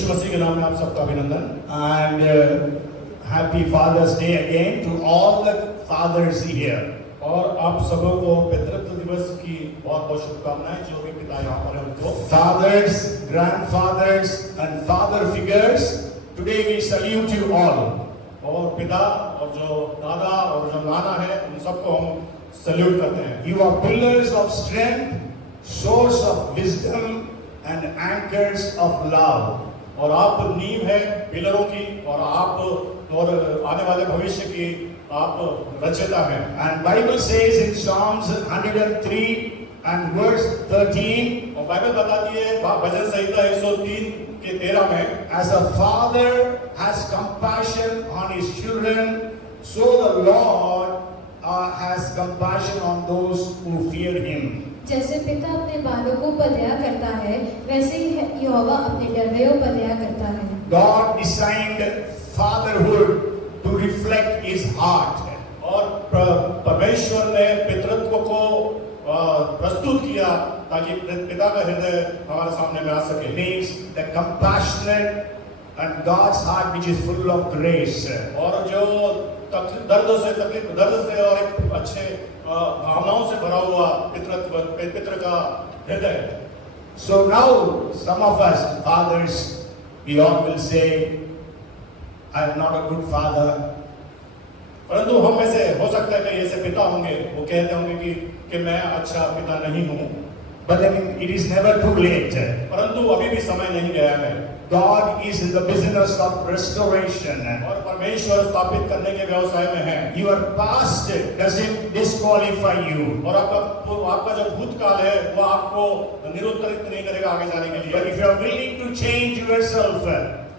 यीशु मसीह के नाम में आप सबका अभिनंदन। And happy Father's Day again to all the fathers here. और आप सबों को पितृत्व दिवस की बहुत बहुत शुभकामनाएं। जो भी पिता यहाँ पर हैं उनको, Fathers, grandfathers and father figures, today we salute you all. और पिता और जो दादा और जो नाना है उन सबको हम सल्यूट करते हैं। You are pillars of strength, source of wisdom and anchors of love. और आप नींव है पिलरों की, और आप और आने वाले भविष्य की आप रचयिता हैं। And Bible says in Psalms 103 and verse 13, और बाइबल बताती है भजन संहिता 103 के 13 में, as a father has compassion on his children, so the Lord has compassion on those who fear him. जैसे पिता अपने बालकों पर दया करता है, वैसे ही यहोवा अपने डरवैयों पर दया करता है। God designed fatherhood to reflect his heart. और परमेश्वर ने पितृत्व को प्रस्तुत किया ताकि पिता का हृदय हमारे सामने में आ सके। Means the compassionate and God's heart which is full of grace. और जो दर्द से और एक अच्छे भावनाओं से भरा हुआ पितृ का हृदय। So now some of us fathers, we all will say, I am not a good father. परंतु हम में से हो सकता है कि ऐसे पिता होंगे, वो कहते होंगे कि मैं अच्छा पिता नहीं हूँ। But I mean, it is never too late. परंतु अभी भी समय नहीं गया है। God is in the business of restoration. और परमेश्वर स्थापित करने के व्यवसाय में है। Your past doesn't disqualify you. और आपका जो भूतकाल है वो आपको निरुत्तरित नहीं करेगा आगे जाने के लिए। But if you are willing to change yourself,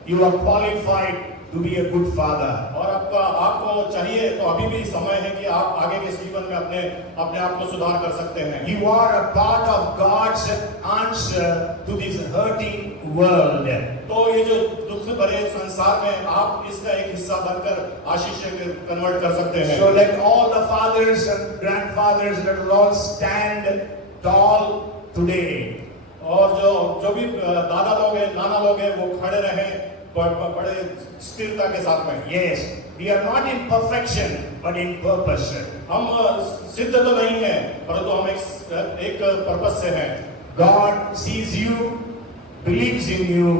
you are qualified to be a good father. और आपको चाहिए तो अभी भी समय है कि आप आगे के जीवन में अपने आप को सुधार कर सकते हैं। You are a part of God's answer to this hurting world. तो ये जो दुख भरे संसार में आप इसका एक हिस्सा बनकर आशीष कन्वर्ट कर सकते हैं। So let all the fathers and grandfathers, let us all stand tall today. और जो भी दादा लोग हैं, नाना लोग हैं, वो खड़े रहें बड़े स्थिरता के साथ में। Yes, we are not in perfection, but in purpose. हम सिद्ध तो नहीं हैं, परंतु हम एक पर्पस से हैं। God sees you, believes in you,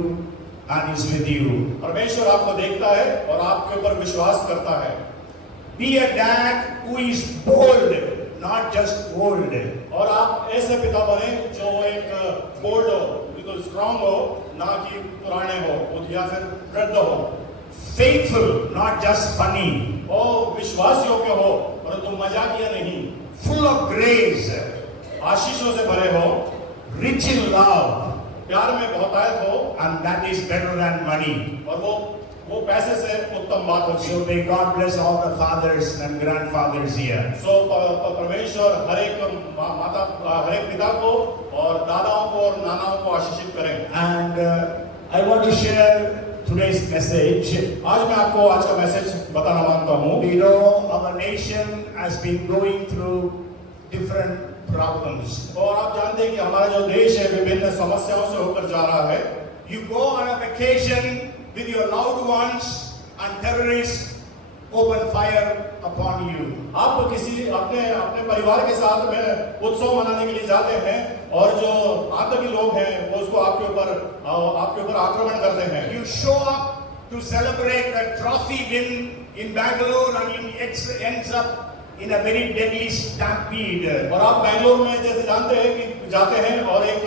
and is with you. परमेश्वर आपको देखता है और आपके ऊपर विश्वास करता है। Be a dad who is bold, not just old. और आप ऐसे पिता बने जो एक बोल्ड हो, बिल्कुल स्ट्रांग हो, ना कि पुराने हो या फिर वृद्ध हो। Faithful, not just funny. और विश्वास योग्य हो, परंतु मजाकिया नहीं। Full of grace, आशीषों से भरे हो, rich in love, प्यार में बहुतायत हो, and that is better than money. और वो पैसे से उत्तम बात होती है। So may God bless all the fathers and grandfathers here. सो परमेश्वर हर एक पिता को और दादाओं को और नानाओं को आशीषित करें। And I want to share today's message. आज मैं आपको आज का मैसेज बताना मांगता हूँ। We know our nation has been going through different problems. और आप जानते हैं कि हमारा जो देश है विभिन्न समस्याओं से होकर जा रहा है। You go on a vacation with your loved ones and terrorists open fire upon you. आप किसी अपने परिवार के साथ में उत्सव मनाने के लिए जाते हैं और जो आतंकी लोग हैं वो उसको आपके ऊपर आक्रमण करते हैं। You show up to celebrate a trophy win in Bangalore and it ends up in a very deadly stampede. और आप बेंगलोर में जैसे जानते हैं कि जाते हैं और एक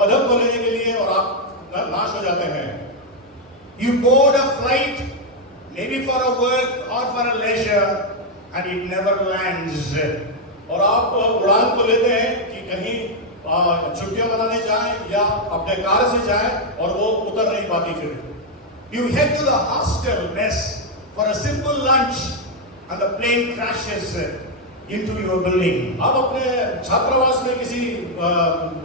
पदक को लेने के लिए और आप नाश हो जाते हैं। You board a flight, maybe for a work or for a leisure, and it never lands. और आप उड़ान को लेते हैं कि कहीं छुट्टियां मनाने जाएं या अपने कार से जाएं और वो उतर नहीं पाती। फिर You head to the hostel mess for a simple lunch, and the plane crashes into your building. आप अपने छात्रावास में किसी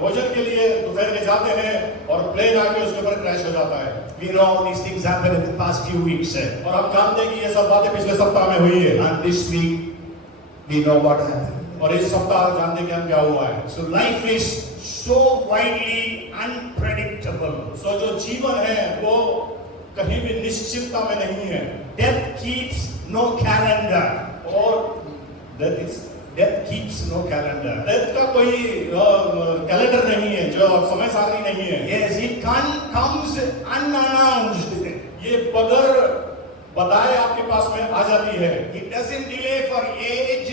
भोजन के लिए दोपहर में जाते हैं और प्लेन आके उसके ऊपर क्रैश हो जाता है। We know all these things happened in the past few weeks. और हम जानते हैं कि ये सब बातें पिछले सप्ताह में हुई है। And this week, we know what happened. और इस सप्ताह जानते हैं कि हम क्या हुआ है। So life is so widely unpredictable. सो जो जीवन है वो कहीं भी निश्चितता में नहीं है। Death keeps no calendar. और Death keeps no calendar. Death का कोई कैलेंडर नहीं है, जो समय सारणी नहीं है। Yes, it comes unannounced. ये बगैर बताए आपके पास में आ जाती है। It doesn't delay for age,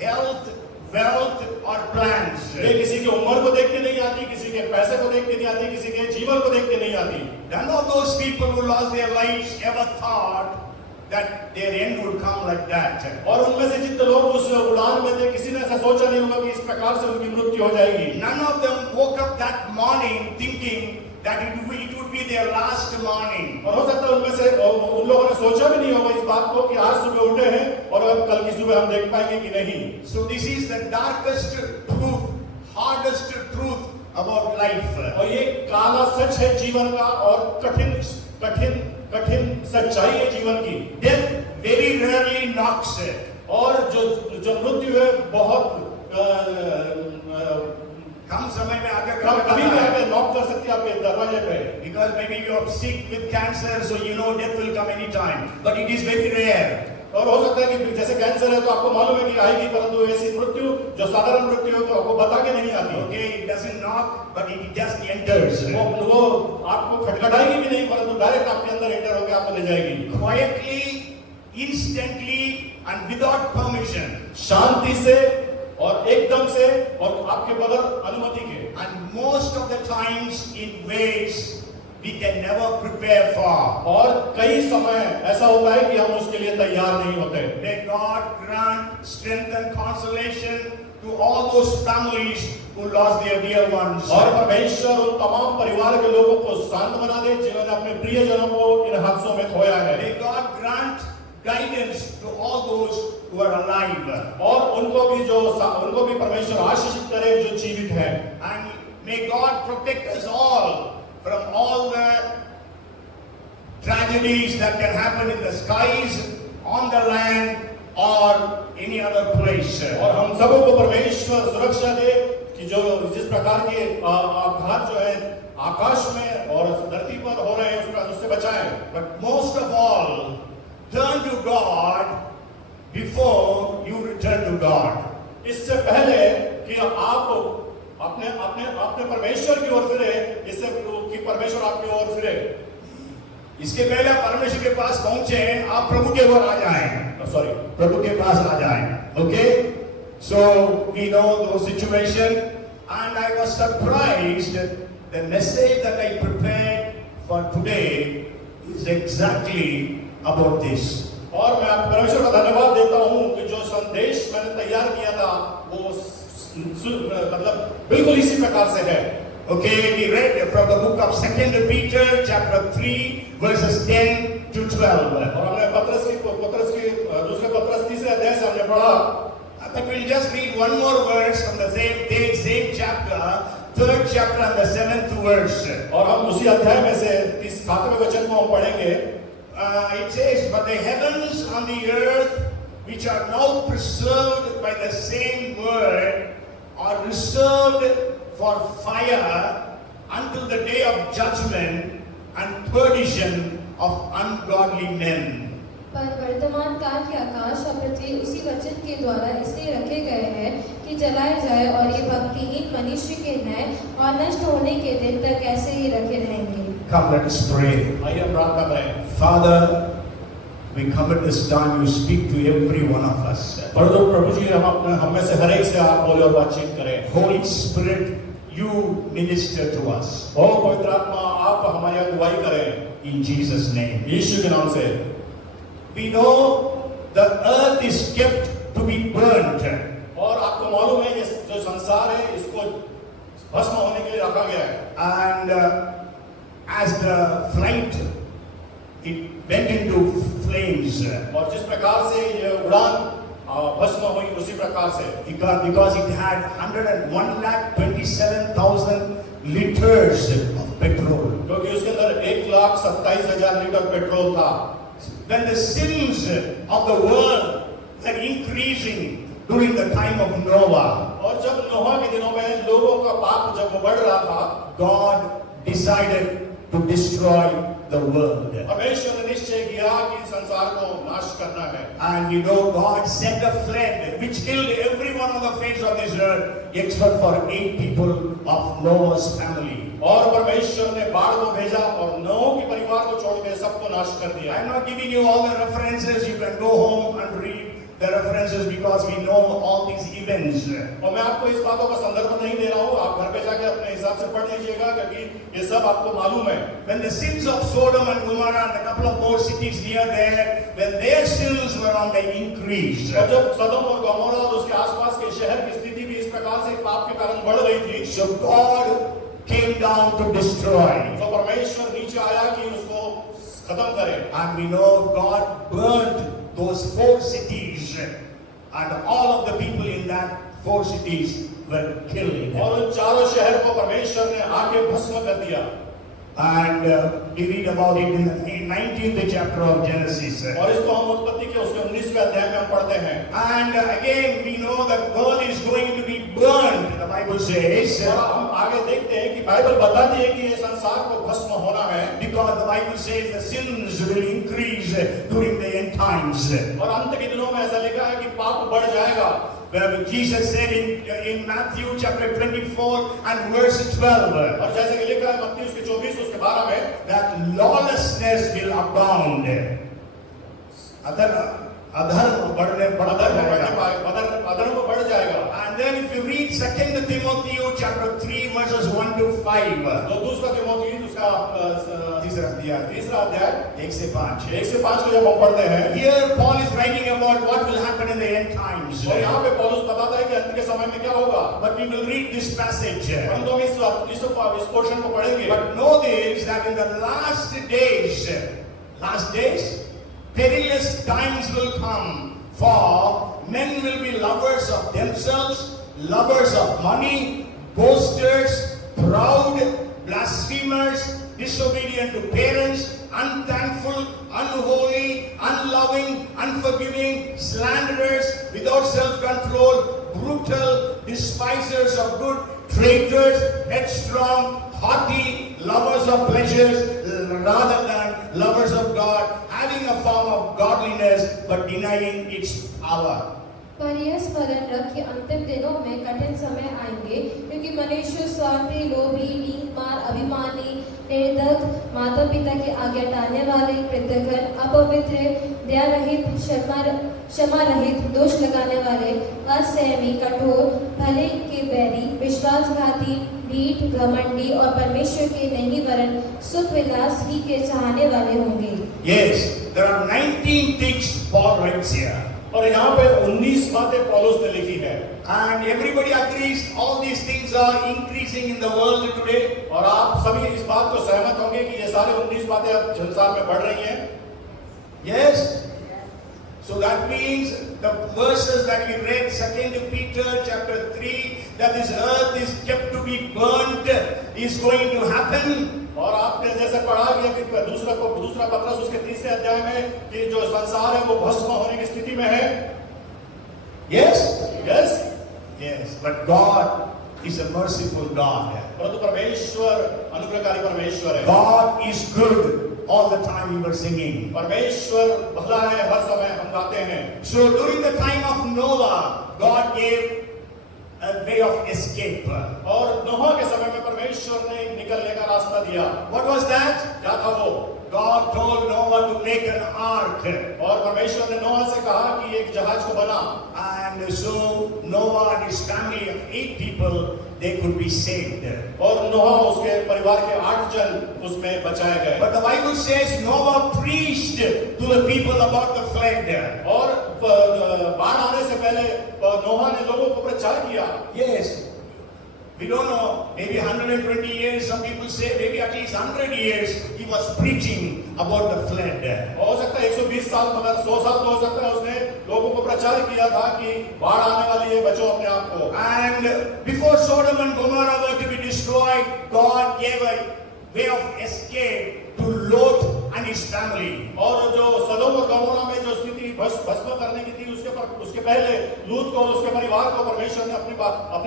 health, wealth or plans. ये किसी की उम्र को देख के नहीं आती, किसी के पैसे को देख के नहीं आती, किसी के जीवन को देख के नहीं आती। None of those people who lost their lives ever thought that their end would come like that. और उनमें से जितने लोग उस उड़ान में थे, किसी ने ऐसा सोचा नहीं होगा कि इस प्रकार से उनकी मृत्यु हो जाएगी। None of them woke up that morning thinking that it would be their last morning. और हो सकता है उनमें से उन लोगों ने सोचा भी नहीं होगा इस बात को कि आज सुबह उठे हैं और अब कल की सुबह हम देख पाएंगे कि नहीं। So this is the darkest truth, hardest truth about life. और ये काला सच है जीवन का और कठिन सच्चाई है जीवन की। Death very rarely knocks. और जो मृत्यु है बहुत कम समय में आकर कभी भी आके नॉक कर सकती है आपके दरवाजे पे। Because maybe you are sick with cancer, so you know death will come any time. But it is very rare. और हो सकता है कि जैसे कैंसर है तो आपको मालूम है कि आएगी, परंतु ऐसी मृत्यु जो साधारण मृत्यु है तो आपको बता के नहीं आती। Okay, it doesn't knock, but it just enters. वो आपको खटखटाएगी भी नहीं, परंतु डायरेक्ट आपके अंदर एंटर होकर आपको ले जाएगी। Quietly, instantly, and without permission. शांति से और एकदम से और आपके बगैर अनुमति के। And most of the times in ways we can never prepare for. और कई समय ऐसा होता है कि हम उसके लिए तैयार नहीं होते। May God grant strength and consolation to all those families who lost their dear ones. और परमेश्वर उन तमाम परिवार के लोगों को शांत बना दे जिन्होंने अपने प्रियजनों को इन हादसों में खोया है। May God grant guidance to all those who are alive. और उनको भी परमेश्वर आशीषित करे जो जीवित हैं। And may God protect us all from all the tragedies that can happen in the skies, on the land, or any other place. और हम सबों को परमेश्वर सुरक्षा दे कि जो जिस प्रकार के आघात जो है आकाश में और धरती पर हो रहे हैं उससे बचाएं। But most of all, turn to God before you return to God. इससे पहले कि आप अपने परमेश्वर की ओर फिरे, इससे कि परमेश्वर आपकी ओर फिरे। इसके पहले आप परमेश्वर के पास पहुंचे, आप प्रभु के ओर आ जाएं। प्रभु के पास आ जाएं। Okay? So we know the situation, and I was surprised. The message that I prepared for today is exactly about this. और मैं परमेश्वर का धन्यवाद देता हूँ कि जो संदेश मैंने तैयार किया था वो मतलब बिल्कुल इसी प्रकार से है। Okay, we read from the book of 2 Peter chapter 3 verses 10 to 12. और हमने पत्रस की दूसरे पत्रस तीसरे अध्याय से हमने पढ़ा। But we'll just read one more verse from the same chapter, 3rd chapter and the 7th verse. और हम उसी अध्याय में से 7वें वचन को हम पढ़ेंगे। It says, but the heavens and the earth, which are now preserved by the same word, are reserved for fire until the day of judgment and perdition of ungodly men. पर वर्तमान काल के आकाश और पृथ्वी उसी वचन के द्वारा इसलिए रखे गए हैं कि जलाए जाए, और ये भक्तिहीन मनुष्य के न्याय और नष्ट होने के दिन तक ऐसे ही रखे रहेंगे। Come, let us pray. आइए हम प्रार्थना करें। Father, we come at this time, you speak to every one of us. प्रभु जी हम में से हर एक से आप बोले और बातचीत करें। Holy Spirit, you minister to us. ओ पवित्र आत्मा आप हमारी अगुवाई करें। In Jesus' name. यीशु के नाम से। We know the earth is kept to be burnt. और आपको मालूम है ये जो संसार है इसको भस्म होने के लिए रखा गया है। And as the flight, it went into flames. और जिस प्रकार से ये उड़ान भस्म हुई उसी प्रकार से Because it had 1,27,000 liters of petrol. क्योंकि उसके अंदर 1,27,000 लीटर पेट्रोल था। When the sins of the world were increasing, during the time of Noah, और जब नोहा के दिनों में लोगों का पाप जब वो बढ़ रहा था, God decided to destroy the world. परमेश्वर ने निश्चय किया कि संसार को नाश करना है। And you know, God sent a flood which killed everyone on the face of this earth except for 8 people of Noah's family. और परमेश्वर ने बाढ़ को भेजा और नोह के परिवार को छोड़ के सबको नाश कर दिया। I'm not giving you all the references. You can go home and read the references because we know all these events. और मैं आपको इस बातों का संदर्भ नहीं दे रहा हूँ, आप घर पे जाके अपने हिसाब से पढ़ लीजिएगा क्योंकि ये सब आपको मालूम है। When the sins of Sodom and Gomorrah and a couple of more cities near there, when their sins were on the increase, और जब सदम और गमोरा और उसके आसपास के शहर की स्थिति भी इस प्रकार से पाप के कारण बढ़ रही थी, so God came down to destroy. तो परमेश्वर नीचे आया कि उसको खत्म करे। And we know God burned those 4 cities, and all of the people in that 4 cities were killed. और उन चारों शहर को परमेश्वर ने आके भस्म कर दिया। And we read about it in the 19th chapter of Genesis. और इसको हम उत्पत्ति के उसके 19वें अध्याय में हम पढ़ते हैं। And again we know that world is going to be burned. The Bible says, और हम आगे देखते हैं कि बाइबल बताती है कि ये संसार को भस्म होना है, because the Bible says the sins will increase during the end times. और अंत के दिनों में ऐसा लिखा है कि पाप बढ़ जाएगा। Where Jesus said in Matthew chapter 24 and verse 12, और जैसे कि लिखा है मत्ती उसके 24 उसके 12 में, that lawlessness will abound. अधर्म बढ़ जाएगा। And then if you read 2 Timothy chapter 3 verses 1 to 5, तो दूसरा तिमोथी उसका तीसरा अध्याय 1 से 5, 1 से 5 को जब हम पढ़ते हैं, here Paul is writing about what will happen in the end times. और यहाँ पे पौलुस बताता है कि अंत के समय में क्या होगा। But we will read this passage. हम तो इस पोर्शन को पढ़ेंगे। But know this, that in the last days, perilous times will come, for men will be lovers of themselves, lovers of money, boasters, proud, blasphemers, disobedient to parents, unthankful, unholy, unloving, unforgiving, slanderers, without self-control, brutal, despisers of good, traitors, headstrong, haughty, lovers of pleasures rather than lovers of God, having a form of godliness but denying its power. पर यह स्मरण रख कि अंतिम दिनों में कठिन समय आएंगे, क्योंकि मनुष्य स्वार्थी, लोभी, नीच मार, अभिमानी, निर्दयी, माता पिता की आज्ञा टालने वाले, कृतघ्न, अपवित्र, दया रहित, क्षमा रहित, दोष लगाने वाले, असहमी, कठोर, भले के बैरी, विश्वासघाती, ढीठ, घमंडी और परमेश्वर के नहीं वरन सुख विलास ही के चाहने वाले होंगे। Yes, there are 19 things Paul writes here. और यहाँ पे 19 बातें पौलुस ने लिखी है। And everybody agrees all these things are increasing in the world today. और आप सभी इस बात को सहमत होंगे कि ये सारे 19 बातें अब संसार में बढ़ रही हैं। Yes. So that means the verses that we read, 2 Peter chapter 3, that this earth is kept to be burnt, is going to happen. और आपने जैसे पढ़ा कि दूसरा पत्रस उसके 3 अध्याय में कि जो संसार है वो भस्म होने की स्थिति में है। Yes? Yes? Yes. But God is a merciful God. परंतु परमेश्वर अनुग्रहकारी परमेश्वर है। God is good all the time we were singing. परमेश्वर भला है, हर समय हम गाते हैं। So during the time of Noah, God gave a way of escape. और नोहा के समय में परमेश्वर ने निकलने का रास्ता दिया। What was that? क्या था वो? God told Noah to make an ark. और परमेश्वर ने नोहा से कहा कि एक जहाज को बना। And so Noah and his family of 8 people, they could be saved. और नोहा उसके परिवार के 8 जन उसमें बचाए गए। But the Bible says Noah preached to the people about the flood. और बाढ़ आने से पहले नोहा ने लोगों को प्रचार किया। Yes. We don't know, maybe 120 years, some people say, maybe at least 100 years, he was preaching about the flood. हो सकता है 120 साल, मगर 100 साल तो हो सकता है उसने लोगों को प्रचार किया था कि बाढ़ आने वाली है, बचो अपने आप को। And before Sodom and Gomorrah were to be destroyed, God gave a way of escape to Lot and his family. और जो सदोम और गमोरा में जो स्थिति भस्म करने की थी, उसके पहले लूत को और उसके परिवार को परमेश्वर ने अपनी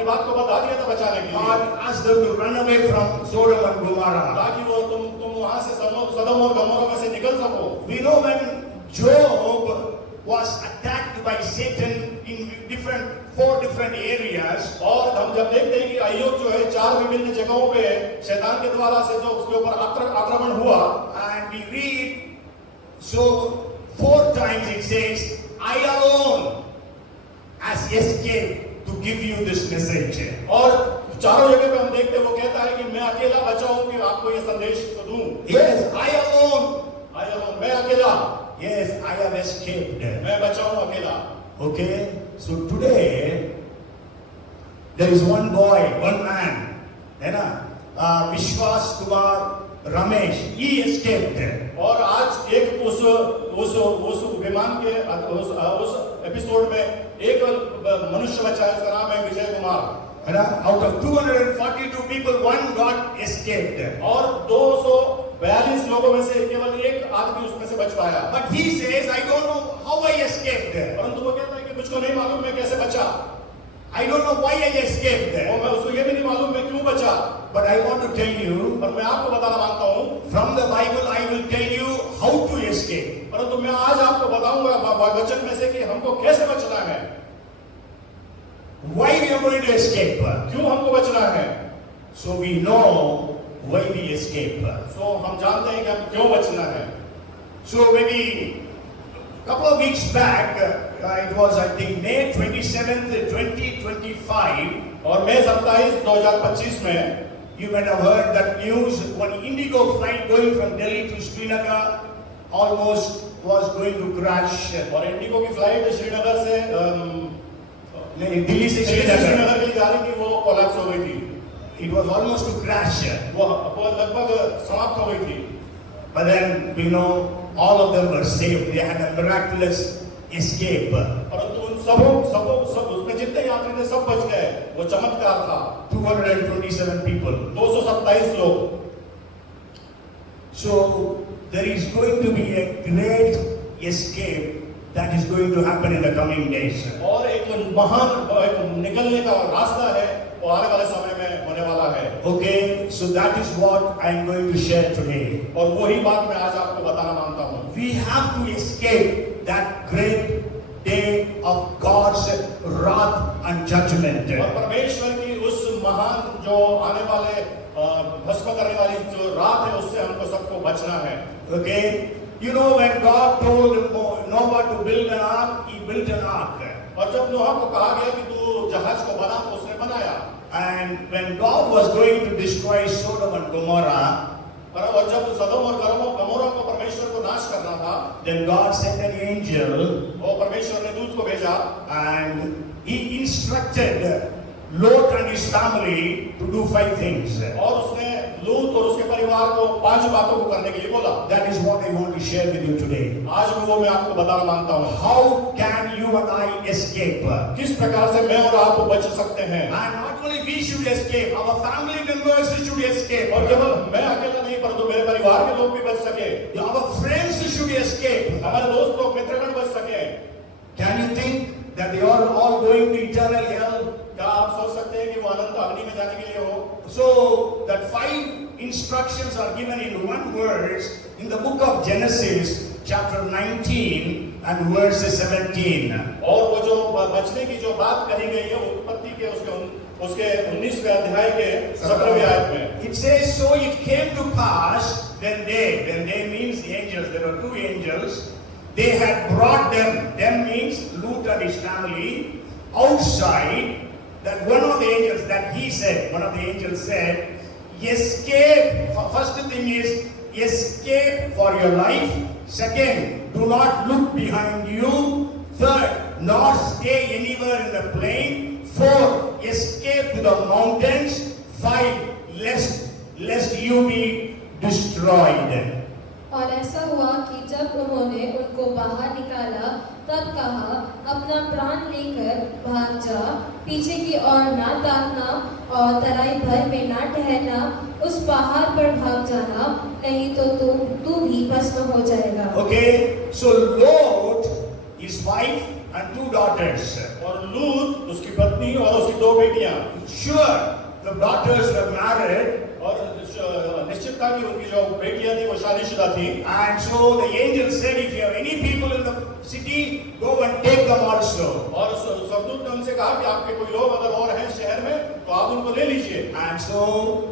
बात को बता दिया था बचाने के लिए, God asked them to run away from Sodom and Gomorrah. ताकि वो तुम वहां से सदोम और गमोरा में से निकल सको। We know when Job was attacked by Satan in four different areas. और हम जब देखते हैं कि अय्यूब जो है 4 विभिन्न जगहों पे शैतान के द्वारा से जो उसके ऊपर आक्रमण हुआ, And we read, so 4 times it says, I alone has escaped to give you this message. और चारों जगह पे हम देखते हैं वो कहता है कि मैं अकेला बचा हूं कि आपको ये संदेश को दूं। Yes, I alone. मैं अकेला, Yes, I have escaped. मैं बचा हूं अकेला। Okay, so today there is one boy, one man, है ना, Vishwas Kumar Ramesh, he escaped. और आज एक उस विमान के उस एपिसोड में एक मनुष्य बचा है, उसका नाम है विजय कुमार, है ना, out of 242 people, one got escaped. और 242 लोगों में से केवल एक आदमी उसमें से बच पाया। But he says, I don't know how I escaped. परंतु वो कहता है कि मुझको नहीं मालूम मैं कैसे बचा, I don't know why I escaped. और मैं उसको ये भी नहीं मालूम मैं क्यों बचा। But I want to tell you, पर मैं आपको बताना मांगता हूँ, from the Bible I will tell you how to escape. परंतु मैं आज आपको बताऊंगा वचन में से कि हमको कैसे बचना है, Why we are going to escape? क्यों हमको बचना है। So we know why we escape. तो हम जानते हैं कि हम क्यों बचना है। So maybe a couple of weeks back, it was I think May 27th, 2025. और मई 27, 2025 में You might have heard that news. One Indigo flight going from Delhi to Srinagar almost was going to crash. और Indigo की flight Srinagar से दिल्ली से श्रीनगर के लिए जा रही थी, वो कोलैप्स हो गई थी। It was almost to crash. वो लगभग समाप्त हो गई थी। But then we know all of them were saved. They had a miraculous escape. परंतु उन सब उसमें जितने यात्री थे सब बच गए, वो चमत्कार था। 227 people. 227 लोग। So there is going to be a great escape that is going to happen in the coming days. और एक महान निकलने का रास्ता है, वो आने वाले समय में होने वाला है। Okay, so that is what I am going to share today. और वही बात मैं आज आपको बताना मांगता हूँ। We have to escape that great day of God's wrath and judgment. और परमेश्वर की उस महान जो आने वाले भस्म करने वाली जो रात है, उससे हमको सबको बचना है। Okay, you know when God told Noah to build an ark, he built an ark. और जब नोहा को कहा गया कि तू जहाज को बना, तो उसने बनाया। And when God was going to destroy Sodom and Gomorrah, और जब सदोम और गमोरा को परमेश्वर को नाश करना था, then God sent an angel, और परमेश्वर ने दूत को भेजा, and he instructed Lot and his family to do 5 things. और उसने लूत और उसके परिवार को 5 बातों को करने के लिए बोला। That is what I want to share with you today. आज वो मैं आपको बताना मांगता हूँ। How can you and I escape? किस प्रकार से मैं और आप बच सकते हैं। And not only we should escape, our family members should escape. और केवल मैं अकेला नहीं, परंतु मेरे परिवार के लोग भी बच सके, Our friends should escape. हमारे दोस्त लोग मित्रगण बच सके। Can you think that they are all going to eternal hell? क्या आप सोच सकते हैं कि वो अनंत अग्नि में जाने के लिए हो? So that 5 instructions are given in one verse in the book of Genesis chapter 19 and verse 17. और वो जो बचने की जो बात कही गई है, उत्पत्ति के उसके 19वें अध्याय के 17वें आयत में, It says, so it came to pass when they means the angels, there were 2 angels, they had brought them means Lut and his family, outside, that one of the angels said, escape. First thing is, escape for your life. Second, do not look behind you. Third, not stay anywhere in the plain. 4, escape to the mountains. 5, lest you be destroyed. और ऐसा हुआ कि जब उन्होंने उनको बाहर निकाला, तब कहा, अपना प्राण लेकर भाग जा, पीछे की ओर ना ताकना और तराई भर में ना ठहरना, उस पहाड़ पर भाग जाना, नहीं तो तू भी भस्म हो जाएगा। Okay, so Lot, his wife and 2 daughters. और लूत उसकी पत्नी और उसकी 2 बेटियां, Sure, the daughters were married, और निश्चित था कि उनकी जो बेटियां थी वो शादीशुदा थी। and so the angel said, if you have any people in the city, go and take them also. और सरदूत ने उनसे कहा कि आपके कोई लोग अगर और हैं शहर में तो आप उनको ले लीजिए। And so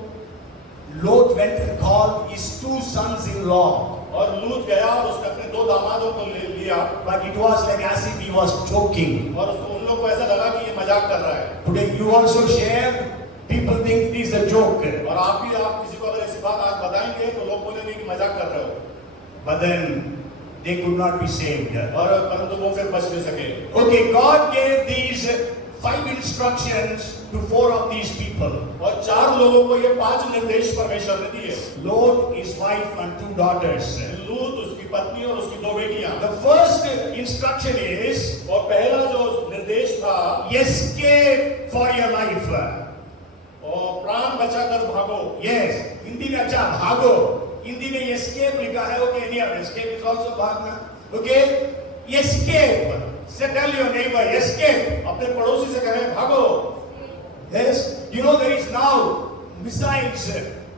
Lot went and called his 2 sons-in-law. और लूत गया और उसने अपने 2 दामादों को ले लिया, But it was like as if he was joking. और उन लोग को ऐसा लगा कि ये मजाक कर रहा है। Today you also share, people think it is a joke. और आप किसी को अगर ऐसी बात आज बताएंगे तो लोग बोलेंगे कि मजाक कर रहे हो। But then they could not be saved. और परंतु वो फिर बच नहीं सके। Okay, God gave these 5 instructions to 4 of these people. और 4 लोगों को ये 5 निर्देश परमेश्वर ने दिए। Lot, his wife and 2 daughters. लूत, उसकी पत्नी और उसकी 2 बेटियां। The first instruction is, और पहला जो निर्देश था, escape for your life. और प्राण बचाकर भागो। Yes, हिंदी में अच्छा भागो, हिंदी में escape लिखा है। Okay, anyhow, escape is also भागना। Okay, escape. Say, tell your neighbor, escape. अपने पड़ोसी से कहें भागो। Yes, you know there is now missiles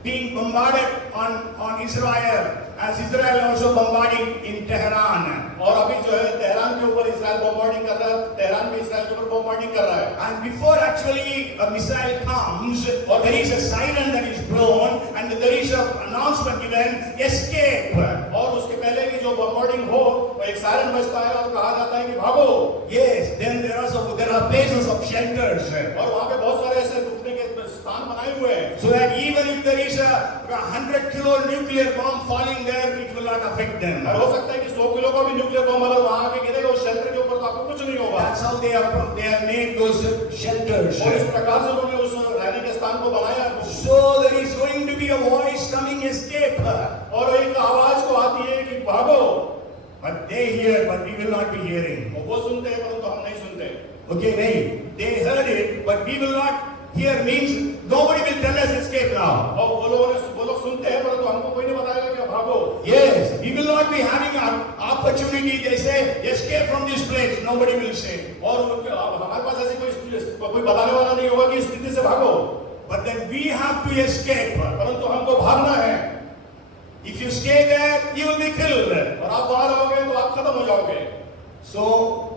being bombarded on Israel, as Israel also bombarding in Tehran. और अभी जो है तेहरान के ऊपर इस्राइल बॉम्बार्डिंग कर रहा है, तेहरान भी इस्राइल के ऊपर बॉम्बार्डिंग कर रहा है। And before actually a missile comes, there is a siren that is blown and there is an announcement given, escape. और उसके पहले की जो बॉम्बार्डिंग हो, वो एक सायरन बजता है और कहा जाता है कि भागो। Yes, then there are places of shelters. और वहाँ पे बहुत सारे ऐसे रुकने के स्थान बनाए हुए हैं। So that even if there is a 100-kilo nuclear bomb falling there, it will not affect them. और हो सकता है कि 100 किलो का भी न्यूक्लियर बम अगर वहाँ आके गिरेगा उस शेल्टर के ऊपर तो आपको कुछ नहीं होगा। That's how they have made those shelters. और इस प्रकार से उन्होंने उस रहने के स्थान को बनाया। So there is going to be a voice coming, escape. और एक आवाज को आती है कि भागो। But they hear, but we will not be hearing. वो सुनते हैं परंतु हम नहीं सुनते। Okay, nahi. They heard it, but we will not hear. Means nobody will tell us escape now. और वो लोग सुनते हैं परंतु हमको कोई नहीं बताएगा कि भागो। Yes, we will not be having an opportunity. They say escape from this place. Nobody will say. और हमारे पास ऐसी कोई बताने वाला नहीं होगा कि इस स्थिति से भागो। But then we have to escape. परंतु हमको भागना है। If you stay there, you will be killed. और आप वहां रहोगे तो आप खत्म हो जाओगे। So,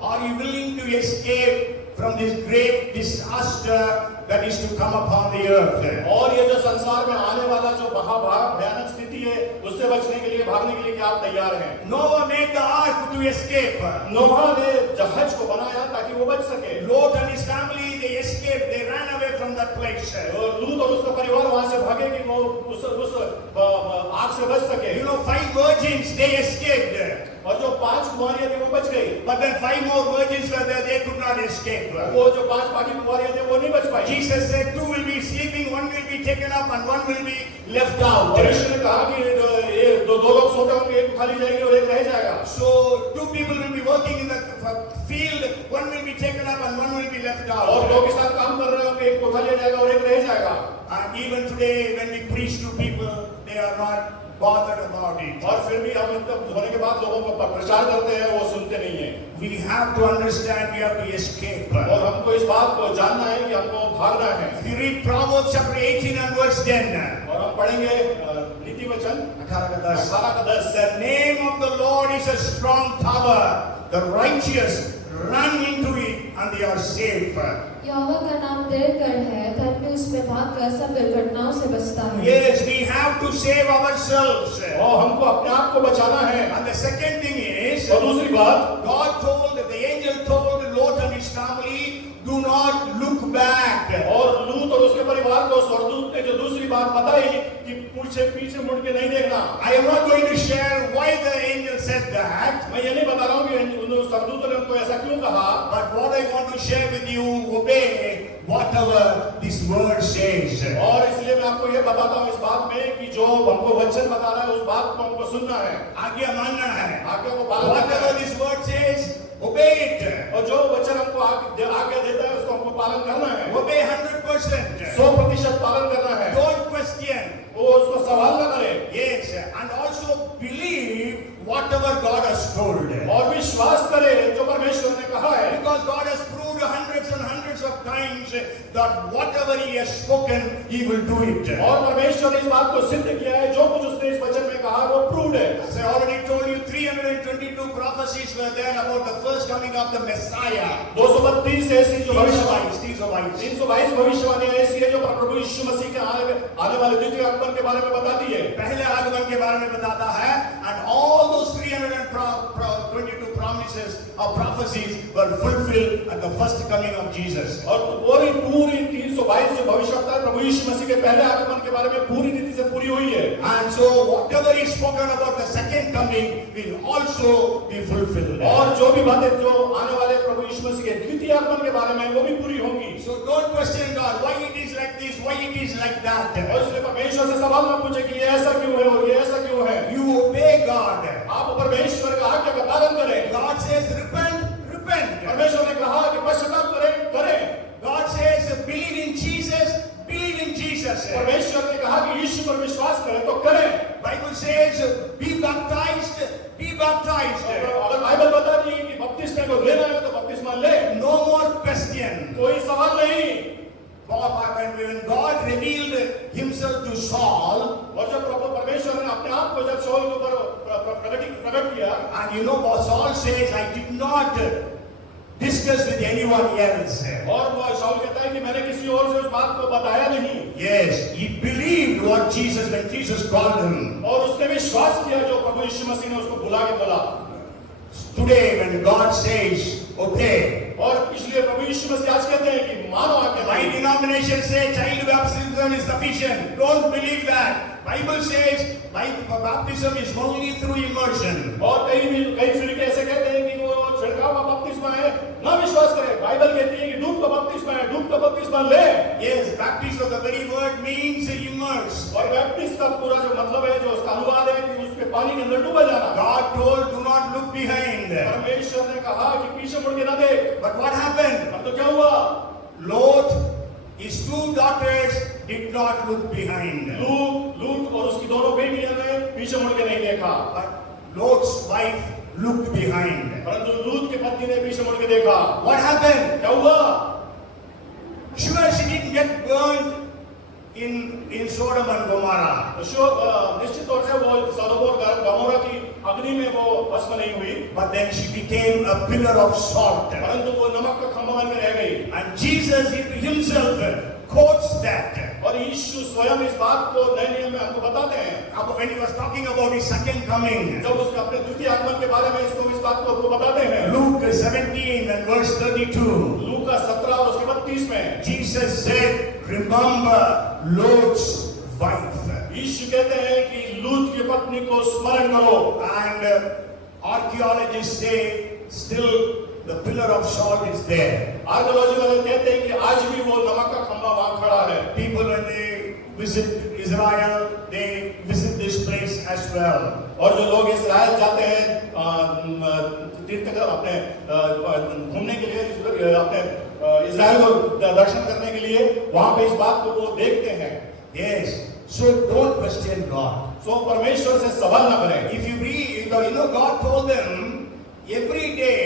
are you willing to escape from this great disaster that is to come upon the earth? और ये जो संसार में आने वाला जो भयानक स्थिति है उससे बचने के लिए भागने के लिए क्या आप तैयार हैं? Noah made the ark to escape. नोहा ने जहाज को बनाया ताकि वो बच सके। Lot and his family, they escaped. They ran away from that place. और लूत और उसका परिवार वहां से भागे कि वो उस आग से बच सके। You know, 5 virgins, they escaped. और जो 5 कुमारियां थी वो बच गई। But then 5 more virgins were there, they could not escape. वो जो 5 बाकी कुमारियां थी वो नहीं बच पाई। Jesus said 2 will be sleeping, 1 will be taken up and 1 will be left out. और यीशु ने कहा कि ये 2 लोग सोते होंगे, एक खाली जाएगी और एक रह जाएगा। So 2 people will be working in the field, 1 will be taken up and 1 will be left out. और 2 के साथ काम कर रहे होंगे, एक को खाली जाएगा और एक रह जाएगा। And even today when we preach to people, they are not bothered about it. और फिर भी हम होने के बाद लोगों को प्रचार करते हैं, वो सुनते नहीं हैं। We have to understand, we have to escape. और हमको इस बात को जानना है कि हमको भागना है। If you read Proverbs chapter 18 and verse 10, और हम पढ़ेंगे नीति वचन 18:10। The name of the Lord is a strong tower, the righteous run into it and they are safe. यहोवा का नाम दृढ़ है, धर्मी उसमें भागकर सब दुर्घटनाओं से बचता है। Yes, we have to save ourselves. और हमको अपने आप को बचाना है। And the second thing is, और दूसरी बात, God told, the angel told Lot and his family, do not look back. और लूत और उसके परिवार को स्वर्गदूत ने जो दूसरी बात बताई कि पीछे मुड़ के नहीं देखना। I am not going to share why the angel said that. मैं ये नहीं बता रहा हूँ कि स्वर्गदूत ने उनको ऐसा क्यों कहा। But what I want to share with you, obey whatever this word says. और इसलिए मैं आपको ये बताता हूँ इस बात में कि जो हमको वचन बता रहा है उस बात को हमको सुनना है, आज्ञा मानना है, आज्ञा को पालन करना whatever है। this word says, obey it. और जो वचन हमको आज्ञा देता है उसको हमको पालन करना है। Obey 100%. 100% पालन करना है। Don't question. that whatever he has spoken, he will do it. और परमेश्वर ने इस बात को सिद्ध किया है, जो कुछ उसने इस वचन में कहा वो प्रूव्ड है। As I already told you, 322 prophecies were there about the first coming of the Messiah. 232 ऐसी जो भविष्यवाणी, 322 भविष्यवाणी ऐसी है जो प्रभु यीशु मसीह के आने वाले द्वितीय आगमन के बारे में बताती है। पहले आगमन के बारे में बताता है, and all those 322 promises or prophecies were fulfilled at the first coming of Jesus. और पूरी 322 जो भविष्यवाणी है प्रभु यीशु मसीह के पहले आगमन के बारे में पूरी रीति से पूरी हुई है। And so whatever is spoken about the second coming will also be fulfilled. और जो भी बातें जो आने वाले प्रभु यीशु मसीह के द्वितीय आगमन के बारे में वो भी पूरी होंगी। So don't question God, why it is like this, why it is like that. और इसलिए परमेश्वर से सवाल मत पूछे कि ये ऐसा क्यों है और ये ऐसा क्यों है। You obey God. आप परमेश्वर का आज्ञा का पालन करें। God says repent, repent. परमेश्वर ने कहा कि पश्चाताप करें, करें। God says believe in Jesus, believe in Jesus. परमेश्वर ने कहा कि यीशु पर विश्वास करें तो करें। Bible says be baptized, be baptized. अगर बाइबल बताती है कि बपतिस्मा को लेना है तो बपतिस्मा ले। No more question. कोई सवाल नहीं। When God revealed himself to Saul, और जब प्रभु परमेश्वर ने अपने आप को जब शाऊल के ऊपर प्रकट किया, and you know what Saul says, I did not discuss with anyone else. और वो शाऊल कहता है कि मैंने किसी और से उस बात को बताया नहीं। Yes, he believed what Jesus, when Jesus called him. और उसने विश्वास किया जो प्रभु यीशु मसीह ने उसको बुला के बोला। Today when God says obey, और इसलिए प्रभु यीशु मसीह आज कहते हैं कि मानो आज्ञा। my denomination says child baptism is sufficient. Don't believe that. Bible says baptism is only through immersion. और कई फिरके ऐसे कहते हैं कि वो छिड़काव का बपतिस्मा है, ना विश्वास करें। बाइबल कहती है कि डूब का बपतिस्मा है, डूब का बपतिस्मा ले। Yes, baptism, the very word means immerse. और बैप्टिस्ट का पूरा जो मतलब है, जो उसका अनुवाद है कि उसके पानी के अंदर डूबा जाना। God told do not look behind. परमेश्वर ने कहा कि पीछे मुड़ के ना देख। But what happened? अब तो क्या हुआ? Lot, his two daughters did not look behind. लूत और उसकी दोनों बेटियां ने पीछे मुड़ के नहीं देखा। But Lot's wife looked behind. परंतु लूत की पत्नी ने पीछे मुड़ के देखा। What happened? क्या हुआ? Sure, she didn't get burned in Sodom and Gomorrah. निश्चित तौर से वो सदोम और गमोरा की अग्नि में वो भस्म नहीं हुई। But then she became a pillar of salt. परंतु वो नमक का खंभा बन के रह गई। And Jesus himself quotes that. और यीशु स्वयं इस बात को नए नियम में हमको बताते हैं। When he was talking about his second coming, जब उसके अपने द्वितीय आगमन के बारे में इस बात को हमको बताते हैं। Luke 17 and verse 32. लूका 17 और उसके 32 में Jesus said, remember Lot's wife. यीशु कहते हैं कि लूत की पत्नी को स्मरण करो। And archaeologists say still the pillar of salt is there. Archaeology वाले कहते हैं कि आज भी वो नमक का खंभा वहां खड़ा है। People when they visit Israel, they visit this place as well. और जो लोग इस्राएल जाते हैं तीर्थ अपने घूमने के लिए, अपने इस्राएल को दर्शन करने के लिए वहां पे इस बात को वो देखते हैं। Yes. So don't question God. सो परमेश्वर से सवाल ना करें। If you read, God told them every day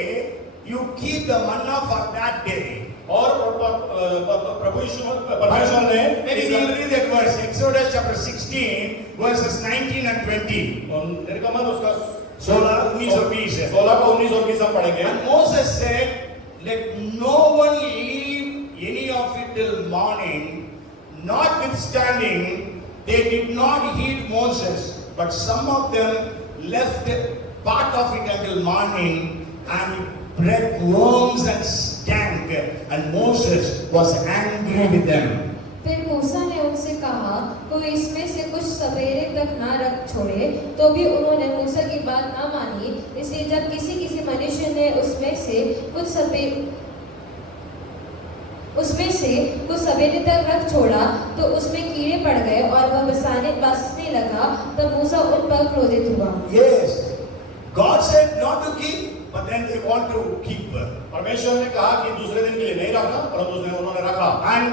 you keep the manna for that day. और प्रभु यीशु परमेश्वर ने Maybe we'll read that verse, Exodus chapter 16, verses 19 and 20. निर्गमन उसका 16, 19 और 20 है। 16 को 19 और 20 हम पढ़ेंगे। And Moses said, let no one leave any of it till morning. Notwithstanding, they did not heed Moses, but some of them left part of it until morning, and it bred worms and stank, and Moses was angry with them. फिर मूसा ने उनसे कहा, कोई इसमें से कुछ सवेरे तक ना रख छोड़े, तो भी उन्होंने मूसा की बात ना मानी। इसलिए जब किसी मनुष्य ने उसमें से कुछ सवेरे तक रख छोड़ा, तो उसमें कीड़े पड़ गए और वह बसने लगा। तब मूसा उन पर क्रोधित हुआ। Yes, God said not to keep, but then they want to keep. परमेश्वर ने कहा कि दूसरे दिन के लिए नहीं रखना, परंतु उन्होंने रखा। And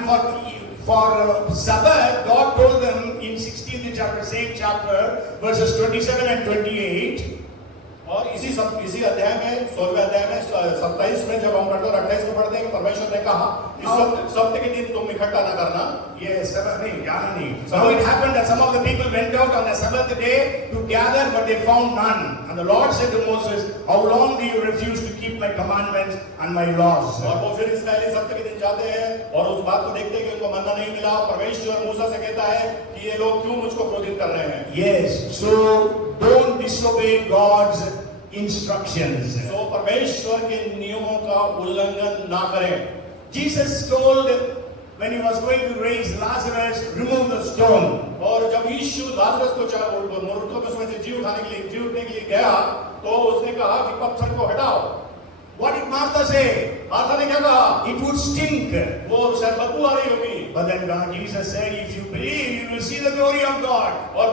for Sabbath, God told them in 16th chapter, same chapter, verses 27 and 28. और इसी अध्याय में 16वें अध्याय में 27 में जब हम पढ़ते हैं 28 में पढ़ते हैं कि परमेश्वर ने कहा कि सप्ताह के दिन तुम इकट्ठा ना करना। Yes, Sabbath नहीं, जाना नहीं. Now it happened that some of the people went out on the Sabbath day to gather, but they found none. And the Lord said to Moses, "How long do you refuse to keep my commandments and my laws?" और वो फिर इस्राएली सप्ताह के दिन जाते हैं और उस बात को देखते हैं कि उनको मन्ना नहीं मिला। परमेश्वर मूसा से कहता है कि ये लोग क्यों मुझको क्रोधित कर रहे हैं। Yes, so don't disobey God's instructions. तो परमेश्वर के नियमों का उल्लंघन ना करें। Jesus told when he was going to raise Lazarus, remove the stone. और जब यीशु लाजरस को मृतकों में से जी उठने के लिए गया तो उसने कहा कि पत्थर को हटाओ। What did Martha say? Martha ने क्या कहा? It would stink. वो शायद बदबू आ रही होगी। But then God, Jesus said, if you believe, you will see the glory of God. और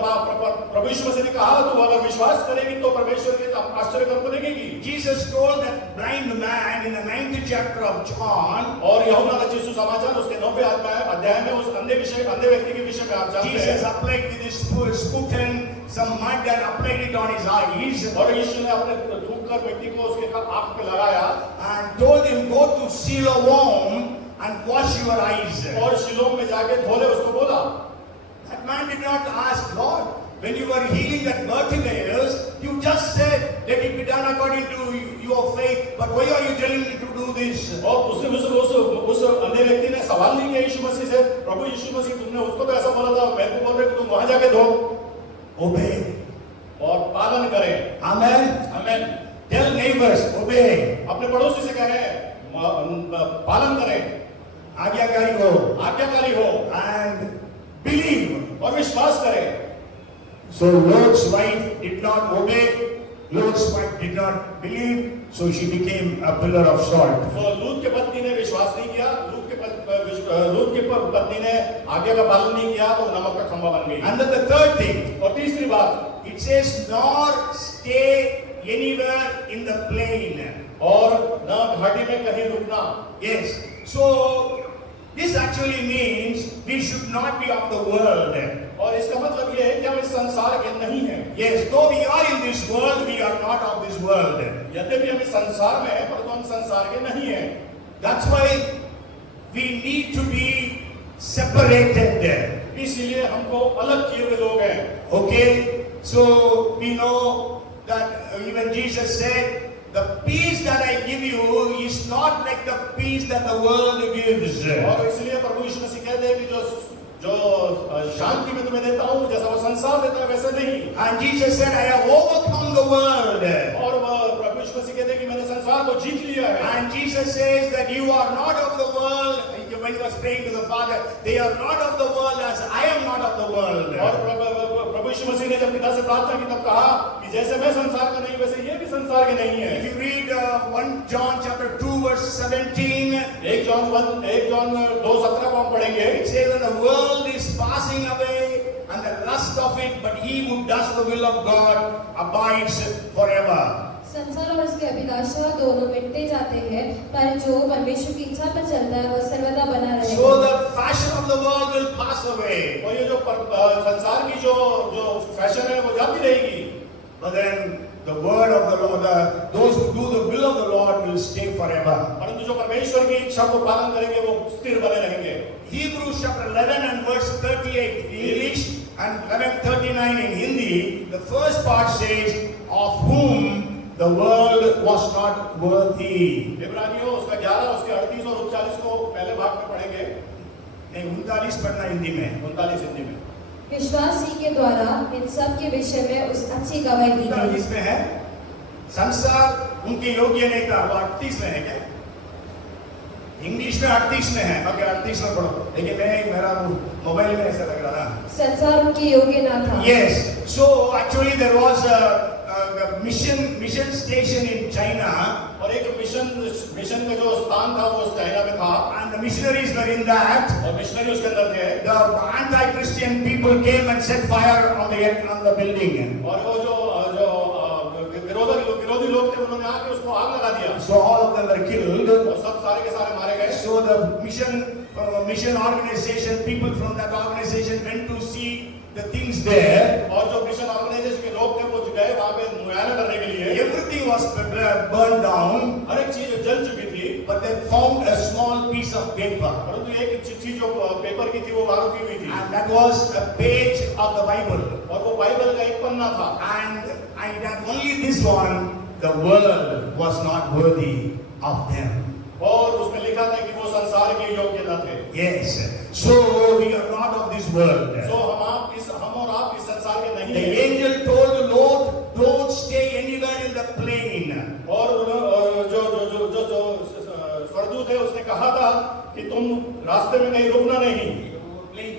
प्रभु यीशु मसीह ने कहा तू अगर विश्वास करेगी तो परमेश्वर के आश्चर्य कर्म को देखेगी। Jesus told that blind man in the 9th chapter of John. और यूहन्ना का यीशु समाचार उसके 9वें अध्याय में उस अंधे व्यक्ति के विषय में आप जानते हैं। Jesus applied with his spit and some mud and applied it on his eyes. और यीशु ने अपने थूक कर मिट्टी को उसके आंख पे लगाया and told him, go to Siloam and wash your eyes. और शिलोम में जाके धोले उसको बोला। That man did not ask, Lord, when you were healing that Bartimaeus, you just said, let it be done according to your faith, but why are you telling me to do this? और उस अंधे व्यक्ति ने सवाल नहीं किया यीशु मसीह से, प्रभु यीशु मसीह तुमने उसको तो ऐसा बोला था, मैं को बोल रहे कि तुम वहां जाके धो। Obey. और पालन करें। Amen. Amen. Tell neighbors, obey. अपने पड़ोसी से कह रहे हैं पालन करें, आज्ञाकारी हो and believe. और विश्वास करें। So Lot's wife did not obey, Lot's wife did not believe, so she became a pillar of salt. तो लूत के पत्नी ने विश्वास नहीं किया, लूत की पत्नी ने आज्ञा का पालन नहीं किया तो नमक का खंभा बन गई। And then the third thing, और तीसरी बात, it says nor stay anywhere in the plain. और न घाटी में कहीं रुकना। Yes. So this actually means we should not be of the world. और इसका मतलब ये है कि हम इस संसार के नहीं हैं। Yes, though we are in this world, we are not of this world. यद्यपि हम इस संसार में हैं, परंतु हम संसार के नहीं हैं। That's why we need to be separated. इसीलिए हमको अलग किए हुए लोग हैं। Okay, so we know that even Jesus said, the peace that I give you is not like the peace that the world gives. और इसलिए प्रभु यीशु मसीह कहते हैं कि जो शांति में तुम्हें देता हूँ जैसा वो संसार देता है वैसे नहीं। And Jesus said, I have overcome the world. और प्रभु यीशु मसीह कहते हैं कि मैंने संसार को जीत लिया है। And Jesus says that you are not of the world. When he was praying to the Father, they are not of the world as I am not of the world. और प्रभु यीशु मसीह ने जब पिता से प्रार्थना की तब कहा कि जैसे मैं संसार का नहीं वैसे ये भी संसार के नहीं है। If you read 1 John chapter 2 verse 17, 1 John 2:17 को हम पढ़ेंगे। it says that the world is passing away and the lust of it, but he who does the will of God abides forever. संसार और उसकी अभिलाषा दोनों मिटते जाते हैं, पर जो परमेश्वर की इच्छा पर चलता है वह सर्वदा बना रहेगा। So the fashion of the world will pass away. और ये जो संसार की जो फैशन है वो जाती रहेगी। But then the word of the Lord, those who do the will of the Lord will stay forever. परंतु जो परमेश्वर की इच्छा को पालन करेंगे वो स्थिर बने रहेंगे। Hebrews chapter 11 and verse 38 in English and 11:39 in Hindi, the first part says, of whom the world was not worthy. इब्रानियों उसका 11 उसके 38 और 39 को पहले भाग में पढ़ेंगे। नहीं 39 पढ़ना हिंदी में, 39 हिंदी में। विश्वास ही के द्वारा इन सब के विषय में उस अच्छी गवाही दी गई। 39 में है, संसार उनके योग्य नहीं था, वो 38 में है क्या? इंग्लिश में 38 में है, ओके 38 में पढ़ो। लेकिन मेरा मोबाइल में ऐसा लग रहा था। संसार उनके योग्य ना था। Yes, so actually there was a mission station in China, और एक मिशन का जो स्थान था वो चाइना में था। and the missionaries were in that. और मिशनरी उसके अंदर थे। The anti-Christian people came and set fire on the building. और वो जो विरोधी लोग थे उन्होंने आके उसको आग लगा दिया। So all of them were killed. और सब सारे के सारे मारे गए। So the mission organization, people from that organization went to see the things there. और जो मिशन ऑर्गेनाइजेशन के लोग थे वो गए वहाँ पे मुआयना करने के लिए। Everything was burned down, हर एक चीज जल चुकी थी, but they found a small piece of paper, परंतु एक चिट्ठी जो पेपर की थी वो वहाँ रुकी हुई थी, and that was a page of the Bible. और वो बाइबल का एक पन्ना था। And that only this one, the world was not worthy of them. और उसमें लिखा था कि वो संसार के योग्य न थे। Yes. So we are not of this world. So हम और आप इस संसार के नहीं The हैं। angel told the Lord, don't stay anywhere in the plain. और जो स्वर्गदूत है उसने कहा था कि तुम रास्ते में कहीं रुकना नहीं, Plain,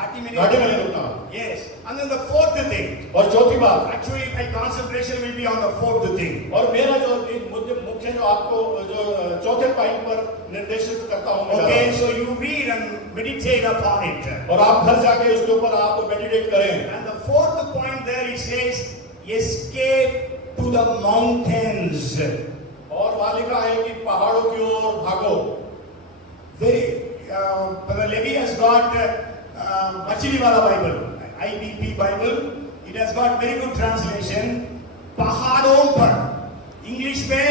घाटी में घाटी में नहीं रुकना। Yes. And then the fourth thing. और चौथी बात, Actually, my concentration will be on the fourth thing. और मेरा जो मुख्य जो आपको जो चौथे पॉइंट पर निर्देशित करता हूँ। Okay, so you read and meditate upon it. और आप घर जाके उसके ऊपर आप मेडिटेट करें। And the fourth point there it says, escape to the mountains. और वहाँ लिखा है कि पहाड़ों की ओर भागो। Brother Levi has got Machiliwala Bible, IBP Bible. It has got very good translation. पहाड़ों पर, इंग्लिश में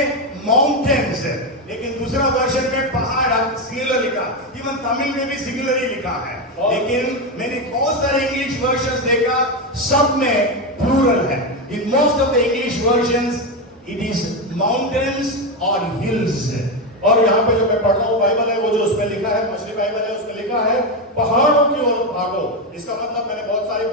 mountains, लेकिन दूसरा वर्जन में पहाड़ सिंगुलर लिखा, इवन तमिल में भी सिंगुलर ही लिखा है। लेकिन मैंने बहुत सारे इंग्लिश वर्जन्स देखा, सब में प्लूरल है। In most of the English versions, it is mountains or hills. और यहाँ पे जो मैं पढ़ रहा हूँ बाइबल है, वो जो उसमें लिखा है, मछली बाइबल है, उसमें लिखा है पहाड़ों की ओर भागो। इसका मतलब मैंने बहुत सारे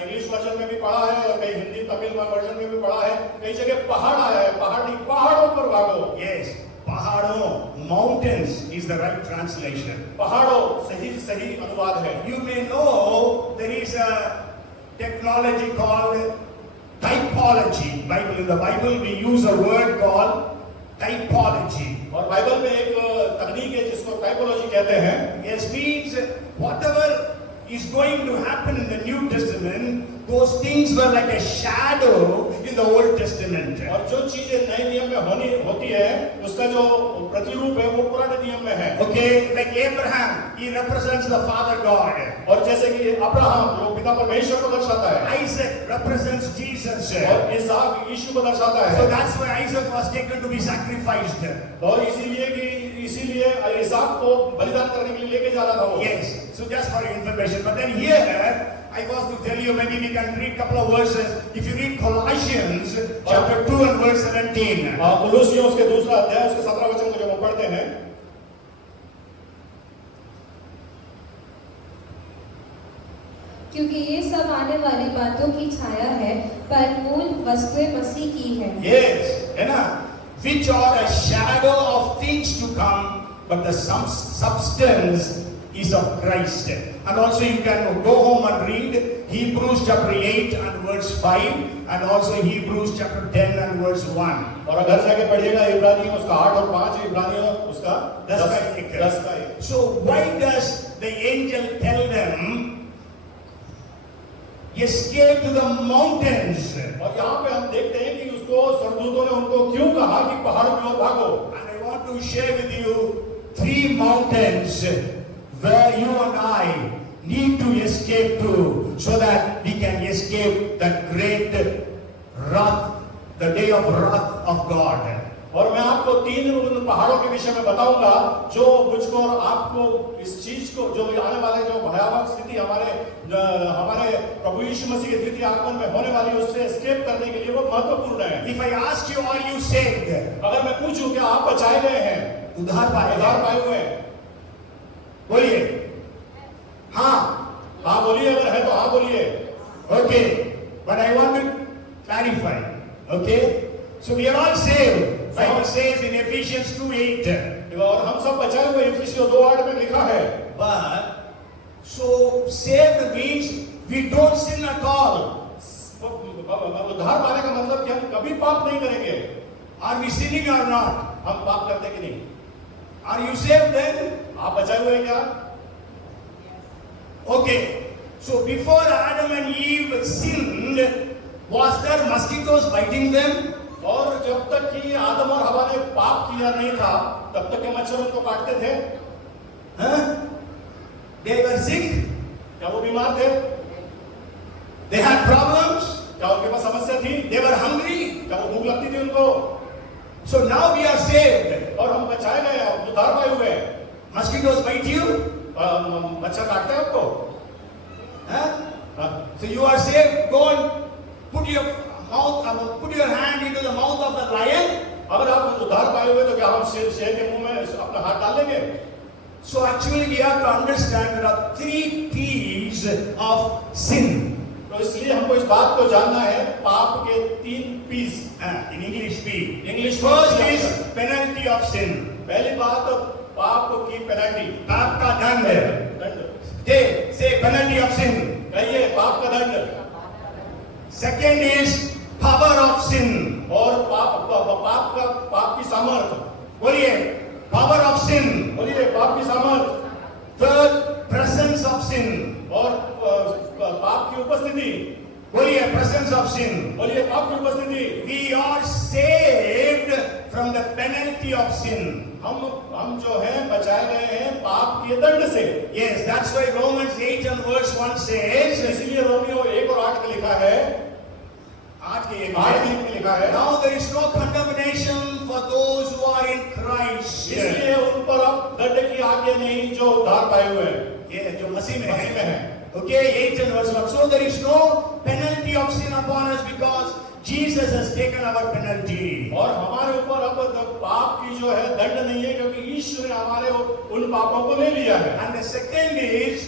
इंग्लिश वर्जन में भी पढ़ा है और कई हिंदी तमिल वर्जन में भी पढ़ा है, कई जगह पहाड़ आया है, पहाड़ नहीं, पहाड़ों पर भागो। Yes, पहाड़ों, mountains is the right translation. पहाड़ों सही अनुवाद है। You may know there is a technology called typology. In the Bible we use a word called typology. और बाइबल में एक तकनीक है जिसको टाइपोलॉजी कहते हैं। Yes, means whatever is going to happen in the New Testament, those things were like a shadow in the Old Testament. और जो चीजें नए नियम में होती है, उसका जो प्रतिरूप है वो पुराने नियम में है। Okay, like Abraham, he represents the Father God. और जैसे कि अब्राहम जो पिता परमेश्वर को दर्शाता है, Isaac represents Jesus. और इसहाक यीशु को दर्शाता So है। that's why Isaac was taken to be sacrificed. और इसीलिए इसहाक को बलिदान करने के लिए लेके जा रहा था वो। Yes. So just for your information. But then here, I was to tell you, maybe we can read a couple of verses. If you read Colossians chapter 2 and verse 17. कुलुस्सियों उसके दूसरा अध्याय उसके 17 वचन को जब हम पढ़ते हैं, क्योंकि ये सब आने वाली बातों की छाया है, पर मूल वस्तुएं मसीह की है। Yes, है ना? Which are a shadow of things to come, but the substance is of Christ. And also you can go home and read Hebrews chapter 8 and verse 5, and also Hebrews chapter 10 and verse 1. और अगर जाके पढ़िएगा इब्रानियों उसका 8 और 5, इब्रानियों उसका 10 का 1। So why does the angel tell them, escape to the mountains? और यहाँ पे हम देखते हैं कि उसको स्वर्गदूतों ने उनको क्यों कहा कि पहाड़ों की ओर भागो। And I want to share with you 3 mountains where you and I need to escape to, so that we can escape the great wrath, the day of wrath of God. और मैं आपको 3 उन पहाड़ों के विषय में बताऊंगा जो मुझको और आपको इस चीज को, जो आने वाले जो भयावह स्थिति हमारे प्रभु यीशु मसीह के द्वितीय आगमन में होने वाली, उससे एस्केप करने के लिए वो महत्वपूर्ण है। If I ask you, are you saved? अगर मैं पूछूं कि आप बचाए गए हैं, उद्धार पाए हुए हैं, बोलिए हाँ। हाँ बोलिए, अगर है तो हाँ बोलिए। Okay, but I want to clarify. Okay, so we are all saved. Bible says in Ephesians 2:8. और हम सब बचाए हुए, इफिसियों 2:8 में लिखा है। But so saved means we don't sin at all. उद्धार पाने का मतलब कि हम कभी पाप नहीं करेंगे। Are we sinning or not? हम पाप करते कि नहीं? Are you saved then? आप बचाए हुए हैं क्या? Okay, so before Adam and Eve sinned, was there mosquitoes biting them? और जब तक कि आदम और हवा ने पाप किया नहीं था, तब तक के मच्छर उनको काटते थे। Huh? They were sick? क्या वो बीमार थे? They had problems. क्या उनके पास समस्या थी? They were hungry. क्या वो भूख लगती थी उनको? So now we are saved. और हम बचाए गए, हम उद्धार पाए हुए हैं। Mosquitoes bite you? मच्छर काटते हैं आपको? Huh? हाँ। So you are saved. Go and put your put your hand into the mouth of a lion. अगर आप उद्धार पाए हुए तो क्या हम शेर के मुंह में अपना हाथ डाल लेंगे? So actually we have to understand there are 3 P's of sin. तो इसलिए हमको इस बात को जानना है, पाप के 3 P's। In English P. English First is penalty of sin. पहली बात पाप की पेनल्टी, पाप का दंड। दंड। Say penalty of sin. कहिए पाप का दंड। Second is power of sin. और पाप की सामर्थ। बोलिए power of sin. बोलिए पाप की सामर्थ। Third, presence of sin. और पाप की उपस्थिति। बोलिए presence of sin. बोलिए पाप की उपस्थिति। We are saved from the penalty of sin. हम जो है बचाए गए हैं पाप के दंड से। Yes, that's why Romans 8 and verse 1 says. इसलिए रोमियो 1 और 8 में लिखा है, 8 के 8 में लिखा है, Now there is no condemnation for those who are in Christ. इसलिए उन पर अब दंड की आज्ञा नहीं जो उद्धार पाए हुए हैं। ये जो मसीह में मसीह में है। है। Okay, 8 and verse 1. So there is no penalty of sin upon us because Jesus has taken our penalty. और हमारे ऊपर अब पाप की जो है दंड नहीं है क्योंकि ईश्वर ने हमारे उन पापों को ले लिया है। And the second is,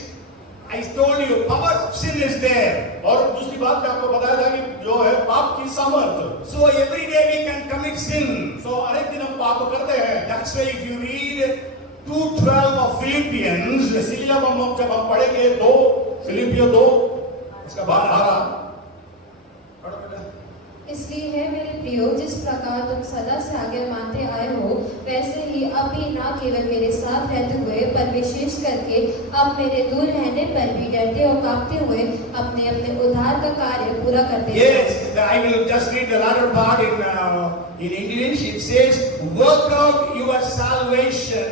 I told you, power of sin is there. और दूसरी बात मैं आपको बताया था कि जो है पाप की सामर्थ। So every day we can commit sin. So हर एक दिन हम पाप करते हैं। That's why if you read 2:12 of Philippians, इसीलिए जब हम पढ़ेंगे 2 फिलिपियो 2 इसका 12। इसलिए है मेरे प्रियो, जिस प्रकार तुम सदा से आगे मानते आए हो, वैसे ही अब भी न केवल मेरे साथ रहते हुए पर विशेष करके अब मेरे दूर रहने पर भी डरते और कांपते हुए अपने अपने उद्धार का कार्य पूरा करते हैं। yes, I will just read the latter part in English. It says, work out your salvation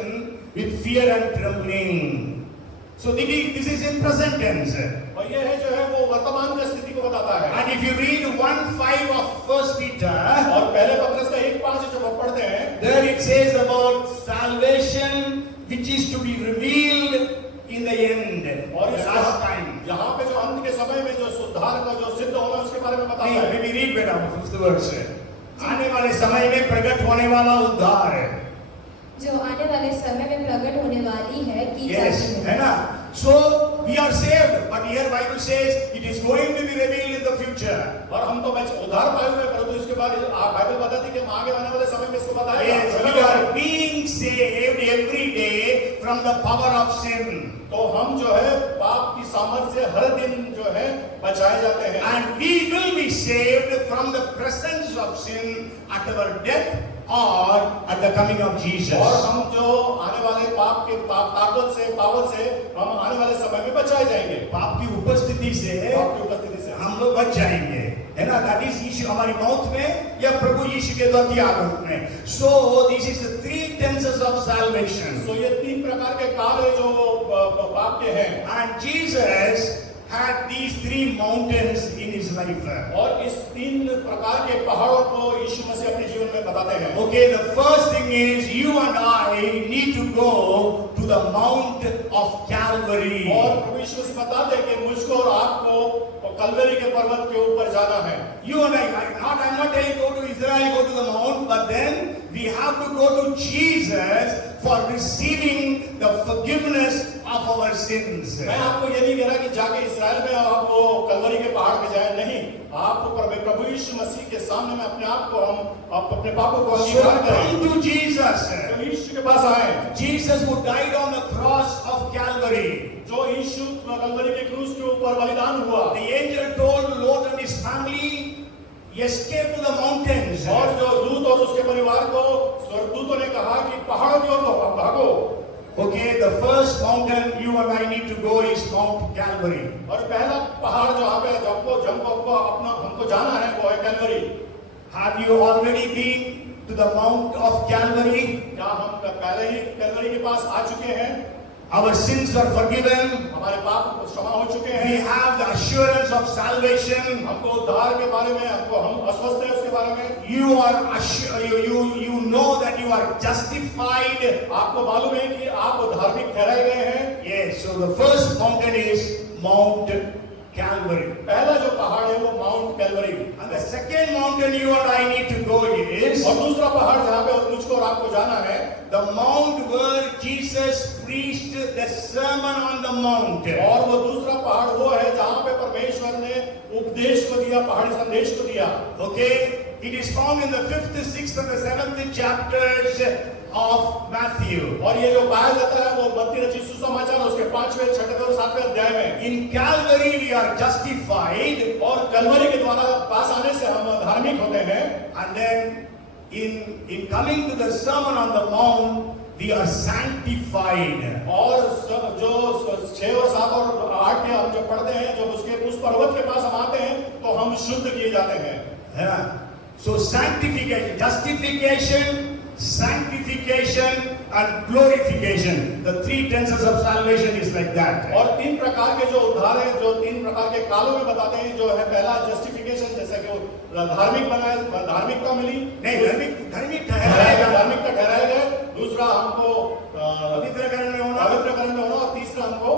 with fear and trembling. So this is in present tense. और ये है जो है वो वर्तमान की स्थिति को बताता है। And if you read 1:5 of 1 Peter, और पहले पत्रस का 1:5 जब हम पढ़ते हैं, there it says about salvation which is to be revealed in the end. और the इस last time. यहाँ पे जो अंत के समय में जो उद्धार का जो सिद्ध होना उसके बारे में बताता है। Maybe read better 5th verse. आने वाले समय में प्रकट होने वाला उद्धार है। जो आने वाले समय में प्रकट होने वाली है की Yes, जाती है ना? So we are saved, but here Bible says it is going to be revealed in the future. और हम तो उद्धार पाए हुए हैं, परंतु इसके बाद बाइबल बताती है कि हम आगे आने वाले समय में इसको बताएगा। Yes, we are being saved every day from the power of sin. तो हम जो है पाप की सामर्थ से हर दिन जो है बचाए जाते हैं। And we will be saved from the presence of sin at our death or at the coming of Jesus. और हम जो आने वाले पाप के ताकत से पावर से हम आने वाले समय में बचाए जाएंगे। पाप की उपस्थिति से पाप की उपस्थिति से हम लोग बच जाएंगे, है ना? That is यीशु हमारी मौत में या प्रभु यीशु के द्वारा आगमन में। So this is the 3 tenses of salvation. तो ये 3 प्रकार के कार्य जो पाप के हैं। And Jesus had these 3 mountains in his life. और इस 3 प्रकार के पहाड़ों को यीशु मसीह अपने जीवन में बताते हैं। Okay, the first thing is you and I need to go to the Mount of Calvary. और प्रभु यीशु मसीह बताते हैं कि मुझको और आपको कलवरी के पर्वत के ऊपर जाना है। You and I'm not telling go to Israel, go to the mount, but then we have to go to Jesus for receiving the forgiveness of our sins. मैं आपको ये नहीं कह रहा कि जाके इस्राएल में आप वो कलवरी के पहाड़ पे जाए, नहीं। आपको प्रभु यीशु मसीह के सामने में अपने आप को हम अपने पापों को अंगीकार करें। Come to Jesus. तो यीशु के पास आए। Jesus who died on the cross of Calvary. जो यीशु कलवरी के क्रूस के ऊपर बलिदान हुआ। The angel told Lot and his family, escape to the mountains. और जो लूत और उसके परिवार को स्वर्गदूतों ने कहा कि पहाड़ों की ओर भागो। Okay, the first mountain you and I need to go is Mount Calvary. और पहला पहाड़ जहाँ पे हमको जाना है वो है Calvary. Have you already been to the Mount of Calvary? क्या हम पहले ही कैलवरी के पास आ चुके हैं? our sins are forgiven, हमारे पाप क्षमा हो चुके we हैं, have the assurance of salvation. हमको उद्धार के बारे में हम अस्वस्थ हैं उसके बारे में, You are you know that you are justified. आपको मालूम है कि आप धार्मिक ठहराए गए हैं। Yes, so the first mountain is Mount Calvary. पहला जो पहाड़ है वो mount Calvary, And the second mountain you and I need to go is और दूसरा पहाड़ जहाँ पे मुझको और आपको जाना है, the mount where Jesus preached the Sermon on the Mount. और वो दूसरा पहाड़ वो है जहाँ पे परमेश्वर ने उपदेश को दिया, पहाड़ी संदेश को दिया। Okay, it is found in the 5th, 6th and the 7th chapters of Matthew. और ये जो पाया जाता है वो मत्ती रचित सुसमाचार उसके 5वें, 6वें और 7वें अध्याय में। In Calvary we are justified, और कलवरी के द्वारा पास आने से हम धार्मिक होते हैं, and then in coming to the Sermon on the Mount we are sanctified. और जो 6 और 7 और 8 के हम जब पढ़ते हैं, जब उसके उस पर्वत के पास हम आते हैं तो हम शुद्ध किए जाते हैं। Yeah. So sanctification, justification, sanctification and glorification. The three tenses of salvation is like that. और 3 प्रकार के जो उद्धार हैं, जो 3 प्रकार के कालों में बताते हैं, जो है पहला जस्टिफिकेशन, जैसे कि वो धार्मिक बनाए, धार्मिकता मिली, नहीं, धार्मिक ठहराएगा, धार्मिकता ठहराए गए, दूसरा हमको पवित्रकरण में होना, और तीसरा हमको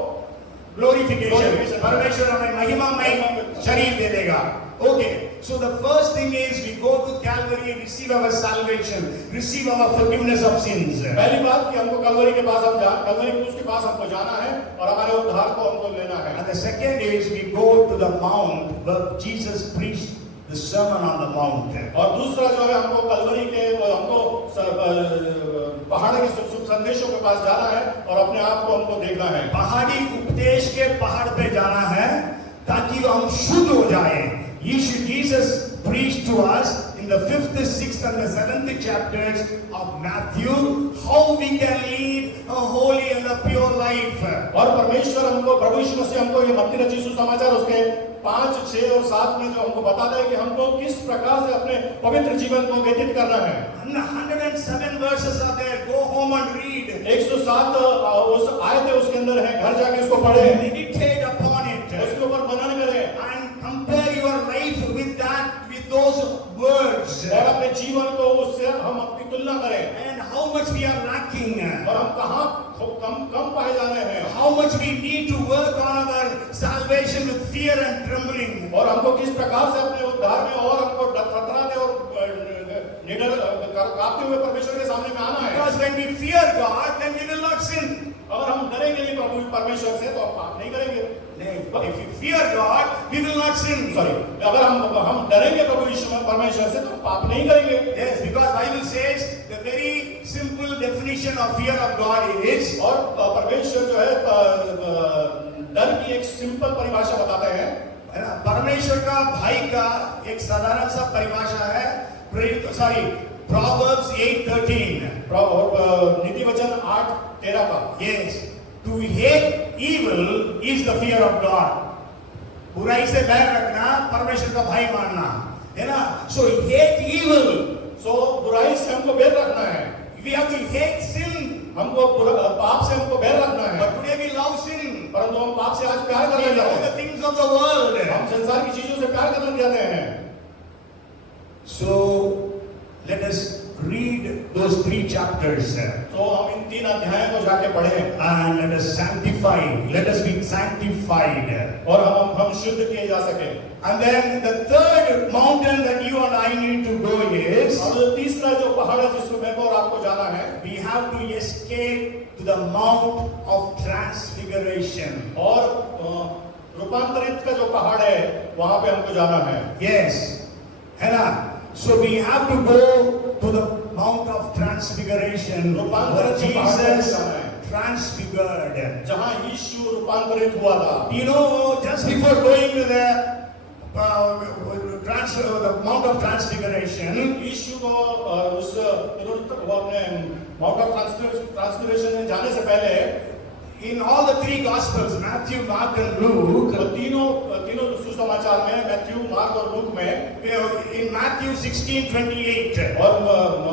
glorification, परमेश्वर हमें महिमामय शरीर दे देगा। Okay, so the first thing is we go to Calvary and receive our salvation, receive our forgiveness of sins. पहली बात कि हमको कलवरी के पास कलवरी क्रूस के पास हमको जाना है और हमारे उद्धार को हमको लेना है। And the second is we go to the mount where Jesus preached the Sermon on the Mount. और दूसरा जो है हमको कलवरी के हमको पहाड़ के शुभ संदेशों के पास जाना है और अपने आप को हमको देखना है। पहाड़ी उपदेश के पहाड़ पे जाना है ताकि हम शुद्ध हो जाएं। Jesus preached to us in the 5th, 6th and the 7th chapters of Matthew how we can lead a holy and a pure life. और परमेश्वर हमको, प्रभु यीशु मसीह हमको ये मत्ती रचित सुसमाचार उसके 5, 6 और 7 में जो हमको बताता है कि हमको किस प्रकार से अपने पवित्र जीवन को व्यतीत करना है। 107 verses are there. Go home and read. 107 उस आयतें उसके अंदर है, घर जाके उसको पढ़े, Meditate upon it. उसके ऊपर मनन करें And compare your life with that, with those words. और अपने जीवन को उससे हम अपनी तुलना करें And how much we are lacking. और हम कहाँ कम पाए जा रहे हैं, How much we need to work on our salvation with fear and trembling. और हमको किस प्रकार से अपने उद्धार में और हमको थरथराते और निडर कांपते हुए परमेश्वर के सामने में आना है। Because when we fear God, then we will not sin. अगर हम डरेंगे नहीं प्रभु परमेश्वर से तो हम पाप नहीं करेंगे। If we fear God, we will not sin. Sorry, अगर हम डरेंगे प्रभु यीशु परमेश्वर से तो हम पाप नहीं करेंगे। Yes, because Bible says the very simple definition of fear of God is. और परमेश्वर जो है डर की एक सिंपल परिभाषा बताते हैं। परमेश्वर का भाई का एक साधारण सा परिभाषा है, Proverbs 8:13. नीति वचन 8:13 का। Yes, to hate evil is the fear of God. बुराई से बैर रखना परमेश्वर का भाई मानना है ना। So hate evil. So बुराई से हमको बैर रखना है। We have to hate sin. हमको पाप से हमको बैर रखना है। But today we love sin. परंतु हम पाप से आज प्यार We करने love जाते the हैं। things of the world. हम संसार की चीजों से प्यार करने जाते हैं। So let us read those 3 chapters. तो हम इन 3 अध्यायों को जाके पढ़ें And let us sanctify. Let us be sanctified. और हम शुद्ध किए जा सके। And then the third mountain that you and I need to go is. और तीसरा जो पहाड़ है जिसको मेरे को और आपको जाना है, We have to escape to the Mount of Transfiguration. और रूपांतरित का जो पहाड़ है वहां पे हमको जाना है। Yes, है ना? So we have to go to the Mount of Transfiguration where Jesus transfigured. जहां यीशु रूपांतरित हुआ था। You know, just before going to the Mount of Transfiguration, यीशु को उस अपने माउंट ऑफ ट्रांसफिगरेशन में जाने से पहले in all the three Gospels, Matthew, Mark, and Luke, तो तीनों सुसमाचार में, मैथ्यू, मार्क और लूक में, in Matthew 16:28, और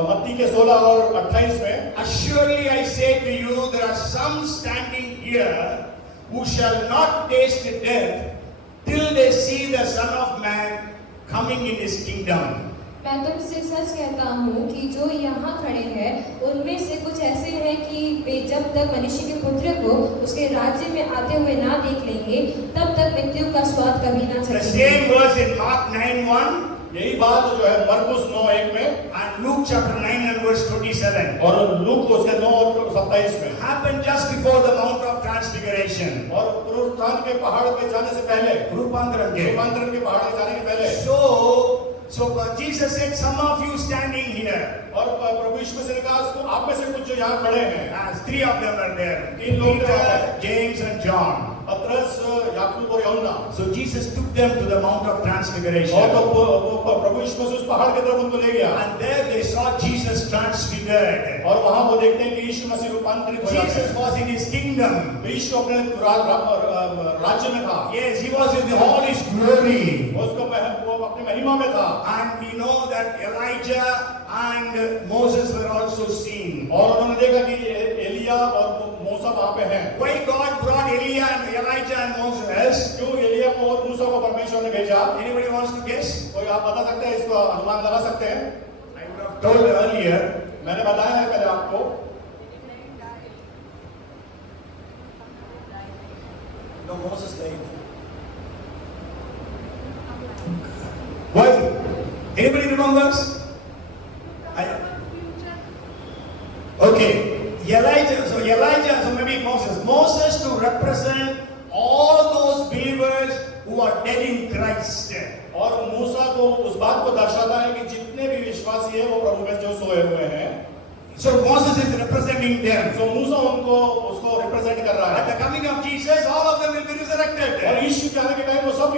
मत्ती के 16 और 28 में, assuredly I say to you, there are some standing here who shall not taste death till they see the Son of Man coming in his kingdom. मैं तुमसे सच कहता हूँ कि जो यहाँ खड़े हैं उनमें से कुछ ऐसे हैं कि वे जब तक मनुष्य के पुत्र को उसके राज्य में आते हुए ना देख लेंगे तब तक मृत्यु का स्वाद कभी ना The चखेंगे। same verse in Mark 9:1 यही बात जो है मरकुस 9:1 में and Luke chapter 9 and verse 27 और लूक उसके 9 और 27 में happened just before the Mount of Transfiguration. और पुनरुत्थान के पहाड़ पे जाने से पहले, रूपांतरण के रूपांतरण के पहाड़ पे जाने के पहले, So Jesus said, some of you standing here, और प्रभु यीशु मसीह ने कहा उसको आप में से कुछ जो यहाँ खड़े हैं, as three of them are there, तीन लोग Peter, हैं। James and John. पतरस, याकूब और यूहन्ना। So Jesus took them to the Mount of Transfiguration. और तो प्रभु यीशु मसीह उस पहाड़ की तरफ उनको ले गया, And there they saw Jesus transfigured. और वहाँ वो देखते हैं कि यीशु मसीह रूपांतरित हो जाते Jesus हैं। was in his kingdom. यीशु अपने राज्य में था, Yes, he was in all his glory. वो अपनी महिमा में था, And we know that Elijah and Moses were also seen. और उन्होंने देखा कि एलिया और मूसा वहाँ पे हैं। Why God brought Elijah and Moses? क्यों एलिया को और मूसा को परमेश्वर ने भेजा? Anybody wants to guess? कोई आप बता सकते हैं, इसको अनुमान लगा सकते हैं? I would have told earlier. मैंने बताया है पहले आपको, No, Moses died. Why? Anybody remembers? Okay. Elijah, so maybe Moses. Moses to represent all those believers who are dead in Christ. और मूसा को उस बात को दर्शाता है कि जितने भी विश्वासी हैं वो प्रभु में जो सोए हुए हैं, So Moses is representing them. तो मूसा उनको उसको रिप्रेजेंट कर रहा At है, the coming of Jesus, all of them will be resurrected. और यीशु के आने के टाइम वो सब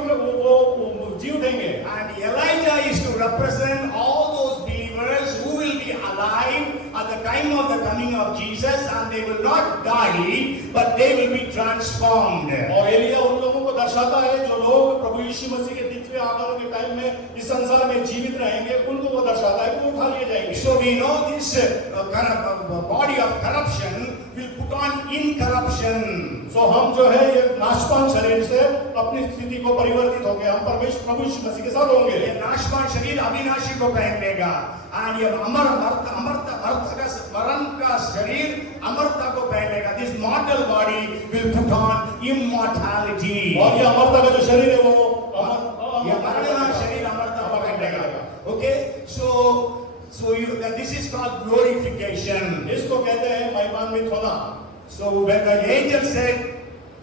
वो जीव देंगे, And Elijah is to represent all those believers who will be alive at the time of the coming of Jesus, and they will not die, but they will be transformed. और एलिया उन लोगों को दर्शाता है जो लोग प्रभु यीशु मसीह के द्वितीय आगमन के टाइम में इस संसार में जीवित रहेंगे, उनको वो दर्शाता है कि वो उठा लिए जाएंगे। So we know this body of corruption will put on incorruption. सो हम जो है ये नाशवान शरीर से अपनी स्थिति को परिवर्तित होकर हम परमेश्वर प्रभु यीशु मसीह के साथ होंगे। ये नाशवान शरीर अविनाशी को पहन लेगा, और ये मरण का शरीर अमरता को पहन लेगा. This mortal body will put on immortality. और ये अमरता का जो शरीर है वो ये मरण शरीर अमरता को पहन लेगा. Okay, so this is called glorification. इसको कहते हैं महिमान्वित होना। So when the angel said,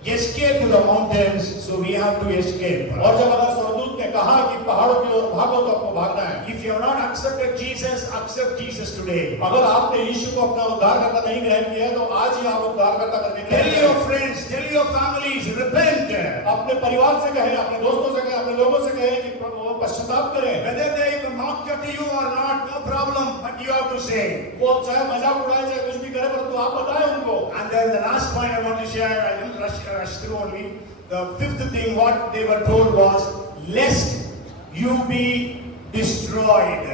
escape to the mountains, so we have to escape. और जब अगर स्वर्गदूत ने कहा कि पहाड़ों की ओर भागो तो आपको भागना है। If you have not accepted Jesus, accept Jesus today. अगर आपने यीशु को अपना उद्धारकर्ता नहीं ग्रहण किया है तो आज ही आप उद्धारकर्ता करके Tell your friends, tell your families, repent. अपने परिवार से कहें, अपने दोस्तों से कहें, अपने लोगों से कहें कि वो पश्चाताप करें। Whether they mock at you or not, no problem, but you have to say. वो चाहे मजाक उड़ाए चाहे कुछ भी करे, पर तो आप बताएं उनको। And then the last point I want to share, I will rush through only. The fifth thing what they were told was, lest you be destroyed.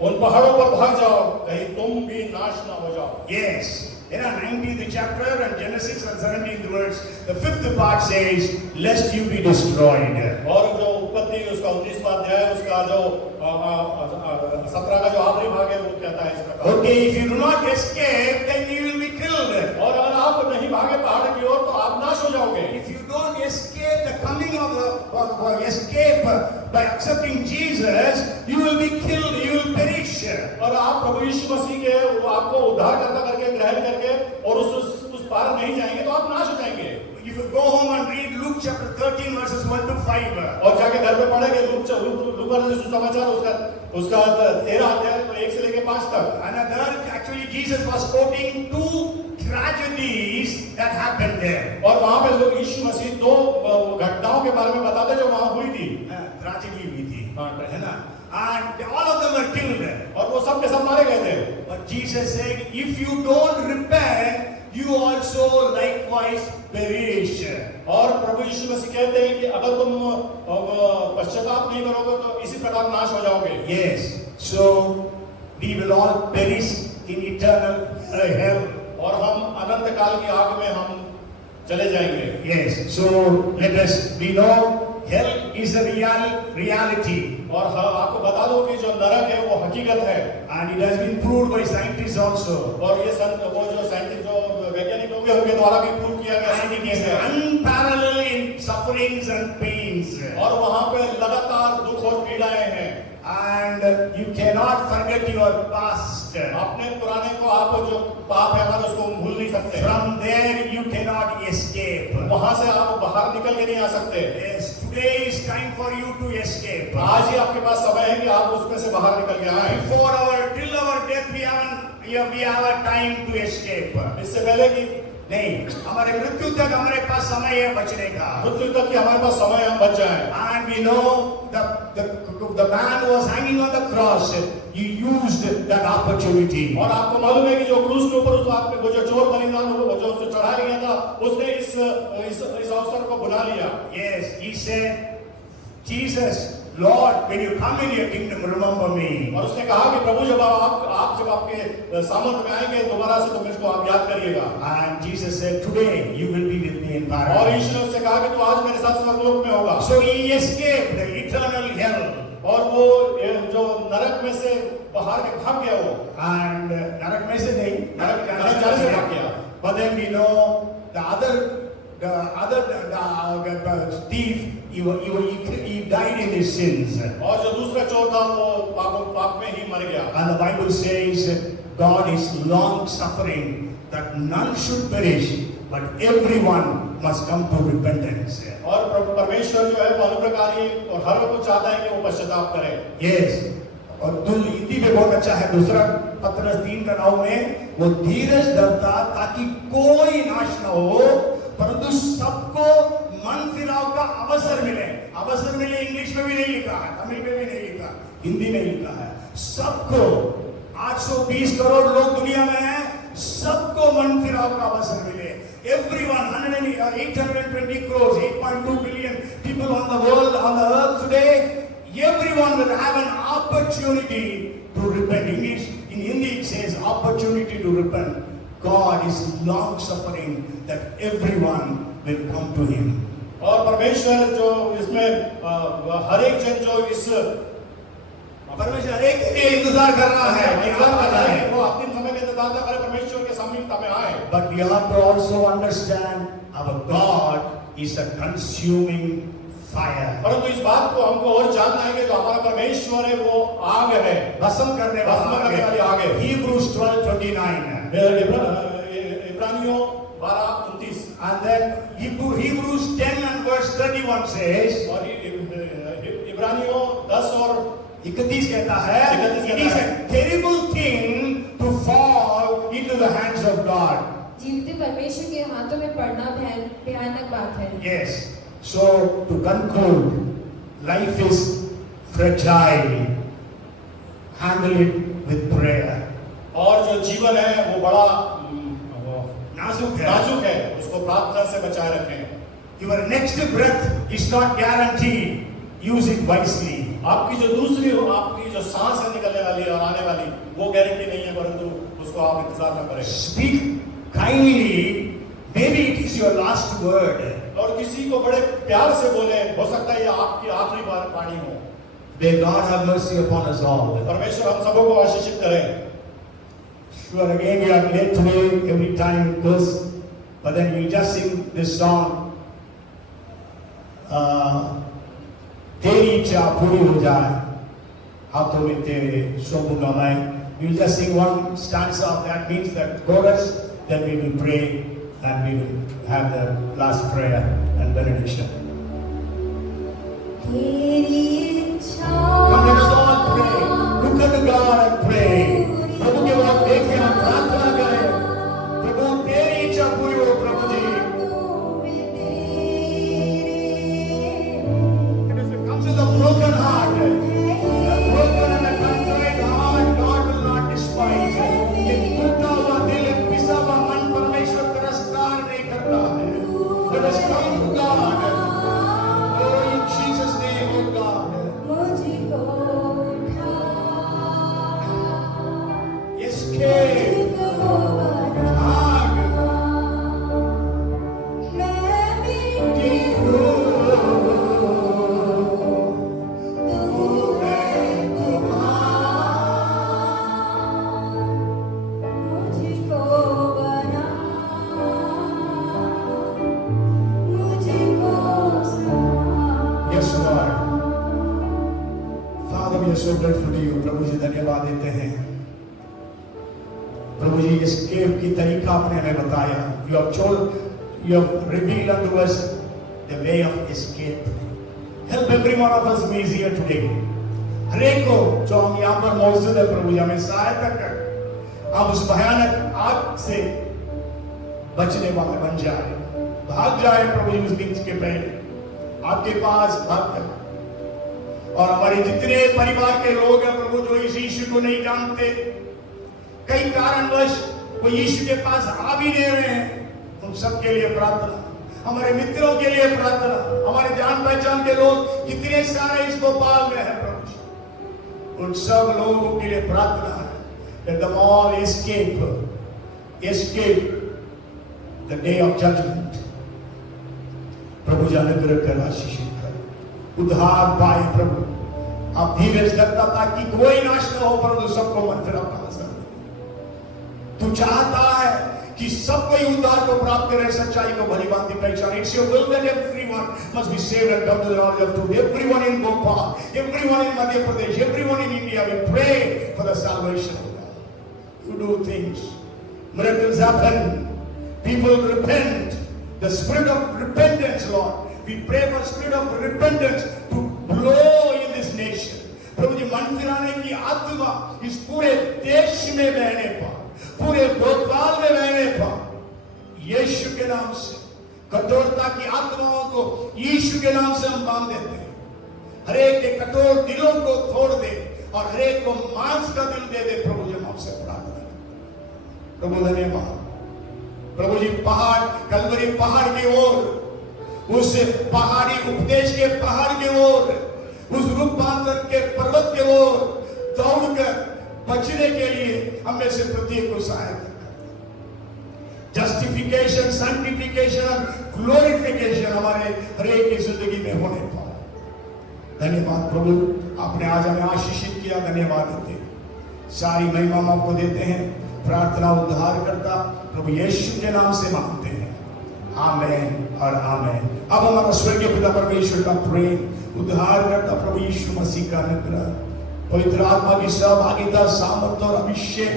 उन पहाड़ों पर भाग जाओ, कहीं तुम भी नाश ना हो जाओ। Yes. There are 19th chapter and Genesis and 17th verse. The fifth part says, lest you be destroyed. और जो उत्पत्ति उसका 19वां अध्याय उसका जो 17 का जो आखिरी भाग है वो कहता है इस प्रकार। Okay, if you do not escape, then you will be killed. और अगर आप नहीं भागे पहाड़ की ओर तो आप नाश हो जाओगे। If you don't escape the coming of the escape by accepting Jesus, you will be killed, you will perish. और आप प्रभु यीशु मसीह के आपको उद्धारकर्ता करके ग्रहण करके और उस पार नहीं जाएंगे तो आप नाश हो जाएंगे। If you go home and read Luke chapter 13 verses 1 to 5. और जाके घर पे पढ़ेंगे लूका सुसमाचार उसका 13 अध्याय तो 1 से लेके 5 तक। And there actually Jesus was quoting two tragedies that happened there. और वहाँ पे लोग यीशु मसीह दो घटनाओं के बारे में बताते जो वहाँ हुई थी। Tragedy हुई थी, है ना? and all of them are killed. और वो सब के सब मारे गए थे। But Jesus said, if you don't repent, you also likewise perish. और प्रभु यीशु मसीह कहते हैं कि अगर तुम पश्चाताप नहीं करोगे तो इसी प्रकार नाश हो जाओगे। Yes, so we will all perish in eternal hell. और हम अनंत काल की आग में हम चले जाएंगे। Yes, so let us, we know hell is a reality. और आपको बता दो कि जो नरक है वो हकीकत है। And it has been proved by scientists also. और ये वो जो साइंटिस्ट जो वैज्ञानिक लोग हैं उनके द्वारा भी प्रूव किया गया And it is है। unparalleled in sufferings and pains. और वहाँ पे लगातार दुख और पीड़ाएं हैं। And you cannot forget your past. अपने पुराने को आप जो पाप है हमारे उसको भूल नहीं सकते। From there you cannot escape. वहाँ से आप बाहर निकल के नहीं आ सकते। Yes, today is time for you to escape. आज ही आपके पास समय है कि आप उसमें से बाहर निकल के आए। Till our death we have a time to escape. इससे पहले कि नहीं, हमारे मृत्यु तक हमारे पास समय है बचने का। मृत्यु तक कि हमारे पास समय हम बच जाएं। And we know the man was hanging on the cross. He used that opportunity. और आपको मालूम है कि जो क्रूस के ऊपर उस आदमी को जो चोर बलिदान हुआ जो उसको चढ़ाया गया था उसने इस अवसर को बुला लिया। Yes, he said, Jesus, Lord, when you come in your kingdom, remember me. और उसने कहा कि प्रभु जब आप जब आपके सामर्थ्य में आएंगे दोबारा से तो मुझको आप याद करिएगा। And Jesus said, today you will be with me in और paradise. यीशु ने उससे कहा कि तू आज मेरे साथ स्वर्गलोक में होगा। So he escaped the eternal hell. और वो जो नरक में से बाहर के भाग गया वो। And नरक में से नहीं, नरक जाने से भाग गया। But then we know the other thief, he died in his sins. और जो दूसरा चोर था वो पाप में ही मर गया। And the Bible says God is long suffering that none should perish, but everyone must come to repentance. और परमेश्वर जो है वो अनुप्रकारी और हर को चाहता है कि वो पश्चाताप करे। Yes. और हिंदी में बहुत अच्छा है। दूसरा पत्रस 3:9 में वो धीरज धरता ताकि कोई नाश न हो परंतु सबको मन फिराव का अवसर मिले। अवसर मिले इंग्लिश में भी नहीं लिखा है, तमिल में भी नहीं लिखा, हिंदी में लिखा है। सबको 820 करोड़ लोग दुनिया में हैं, सबको मन फिराव का अवसर मिले। Everyone, 820 crores, 8.2 billion people on the world, on the earth today, everyone will have an opportunity to repent. In Hindi it says opportunity to repent. God is long suffering that everyone will come to Him. और परमेश्वर जो इसमें हर एक जन जो इस परमेश्वर हर एक के लिए इंतजार कर रहा है, इंतजार कर रहा है। वो अपने समय में इंतजार कर परमेश्वर के समीपता में आए। But we have to also understand our God is a consuming fire. परंतु इस बात को हमको और जानना है कि जो हमारा परमेश्वर है वो आग है, भस्म करने वाली आग है। Hebrews 12:29. इब्रानियों 12:29 And then Hebrews 10 and verse 31 says, और इब्रानियों 10 और 31 कहता है, it is a terrible thing to fall into the hands of God. जीवते परमेश्वर के हाथों में पड़ना भयानक बात है। Yes. So to conclude, life is fragile. Handle it with prayer. और जो जीवन है वो बड़ा नाजुक है, उसको प्रार्थना से बचाए रखें। Your next breath is not guaranteed. Use it wisely. आपकी जो सांस है निकलने वाली और आने वाली वो गारंटी नहीं है, परंतु उसको आप इंतजार न करें। Speak kindly. Maybe it is your last word. और किसी को बड़े प्यार से बोले, हो सकता है ये आपकी आखिरी वाणी हो। May God have mercy upon us all. परमेश्वर हम सबों को आशीषित करें। Sure, again we are late today. Every time it goes, but then we just sing this song. तेरी इच्छा पूरी हो जाए, हाथों में तेरे शोभूंगा मैं. We'll just sing one stanza of that, means that chorus, then we will pray and we will have the last prayer and benediction. तेरी इच्छा Come, let us all pray. Look unto God and pray. प्रभु के बाद देखें, हम प्रार्थना करें. प्रभु तेरी इच्छा पूरी हो प्रभु जी. Come to the broken heart. The broken and the contrite heart God will not despise. ये टूटा हुआ दिल, पिसा हुआ मन परमेश्वर so grateful to you. प्रभु जी धन्यवाद देते हैं। प्रभु जी escape की तरीका आपने हमें बताया। You have revealed unto us the way of escape. Help every one of us who is here today. हर एक को जो हम यहाँ पर मौजूद है प्रभु जी हमें सहायता कर, हम उस भयानक आग से बचने वाले बन जाए, भाग जाए प्रभु जी उस दिन के पहले आपके पास भाग कर। और हमारे जितने परिवार के लोग हैं प्रभु जो इस यीशु को नहीं जानते, कई कारणवश वो यीशु के पास आ भी नहीं रहे हैं, उन सब के लिए प्रार्थना, हमारे मित्रों के लिए प्रार्थना, हमारे जान पहचान के लोग कितने सारे इस भोपाल में हैं प्रभु जी, उन सब लोगों के लिए प्रार्थना है। Let them all escape the day of judgment. प्रभु जी अनुग्रह कर, आशीषित कर, उद्धार पाए प्रभु। आप धीरज रखता ताकि कोई नाश न हो, परंतु सबको मन फिरा पास कर। तू चाहता है कि सब कोई उद्धार को प्राप्त करे, सच्चाई को भली भांति पहचाने। It's your will that everyone must be saved and come to the knowledge of truth. Everyone in Bhopal, everyone in Madhya Pradesh, everyone in India, we pray for the salvation of God. You do things, miracles happen, people repent. The spirit of repentance, Lord, we pray for spirit of repentance to blow in this nation. प्रभु जी मन फिराने की आत्मा इस पूरे देश में बहने पा, पूरे भोपाल में बहने पा, यीशु के नाम से कठोरता की आत्माओं को यीशु के नाम से हम बांध देते हैं। हर एक के कठोर दिलों को तोड़ दे और हर एक को मांस का दिल दे दे प्रभु जी, हम आपसे प्रार्थना करते। प्रभु धन्यवाद। प्रभु जी पहाड़, कलवरी पहाड़ की ओर, उस पहाड़ी उपदेश के पहाड़ की ओर, उस रूपांतर के पर्वत के ओर दौड़कर बचने के लिए हमें से प्रत्येक को सहायता कर। जस्टिफिकेशन, सैंक्टिफिकेशन और ग्लोरिफिकेशन हमारे हर एक की जिंदगी में होने पाए। धन्यवाद प्रभु, आपने आज हमें आशीषित किया, धन्यवाद देते हैं। सारी महिमा हम आपको देते हैं। प्रार्थना उद्धार करता प्रभु यीशु के नाम से मांगते हैं, आमेन और आमेन। अब हमारा स्वर्गीय पिता परमेश्वर का प्रेम, उद्धार करता प्रभु यीशु मसीह का अनुग्रह, पवित्र आत्मा की सहभागिता, सामर्थ और अभिषेक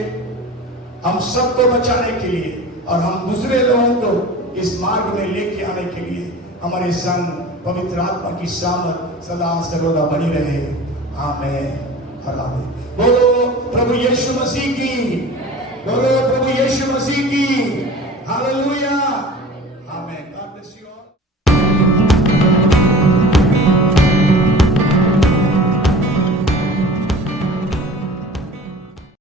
हम सबको बचाने के लिए और हम दूसरे लोगों को इस मार्ग में लेके आने के लिए हमारे संग पवित्र आत्मा की सामर्थ सदा सर्वदा बनी रहे, आमेन और आमेन। बोलो प्रभु यीशु मसीह की, बोलो प्रभु यीशु मसीह की, हालेलुया।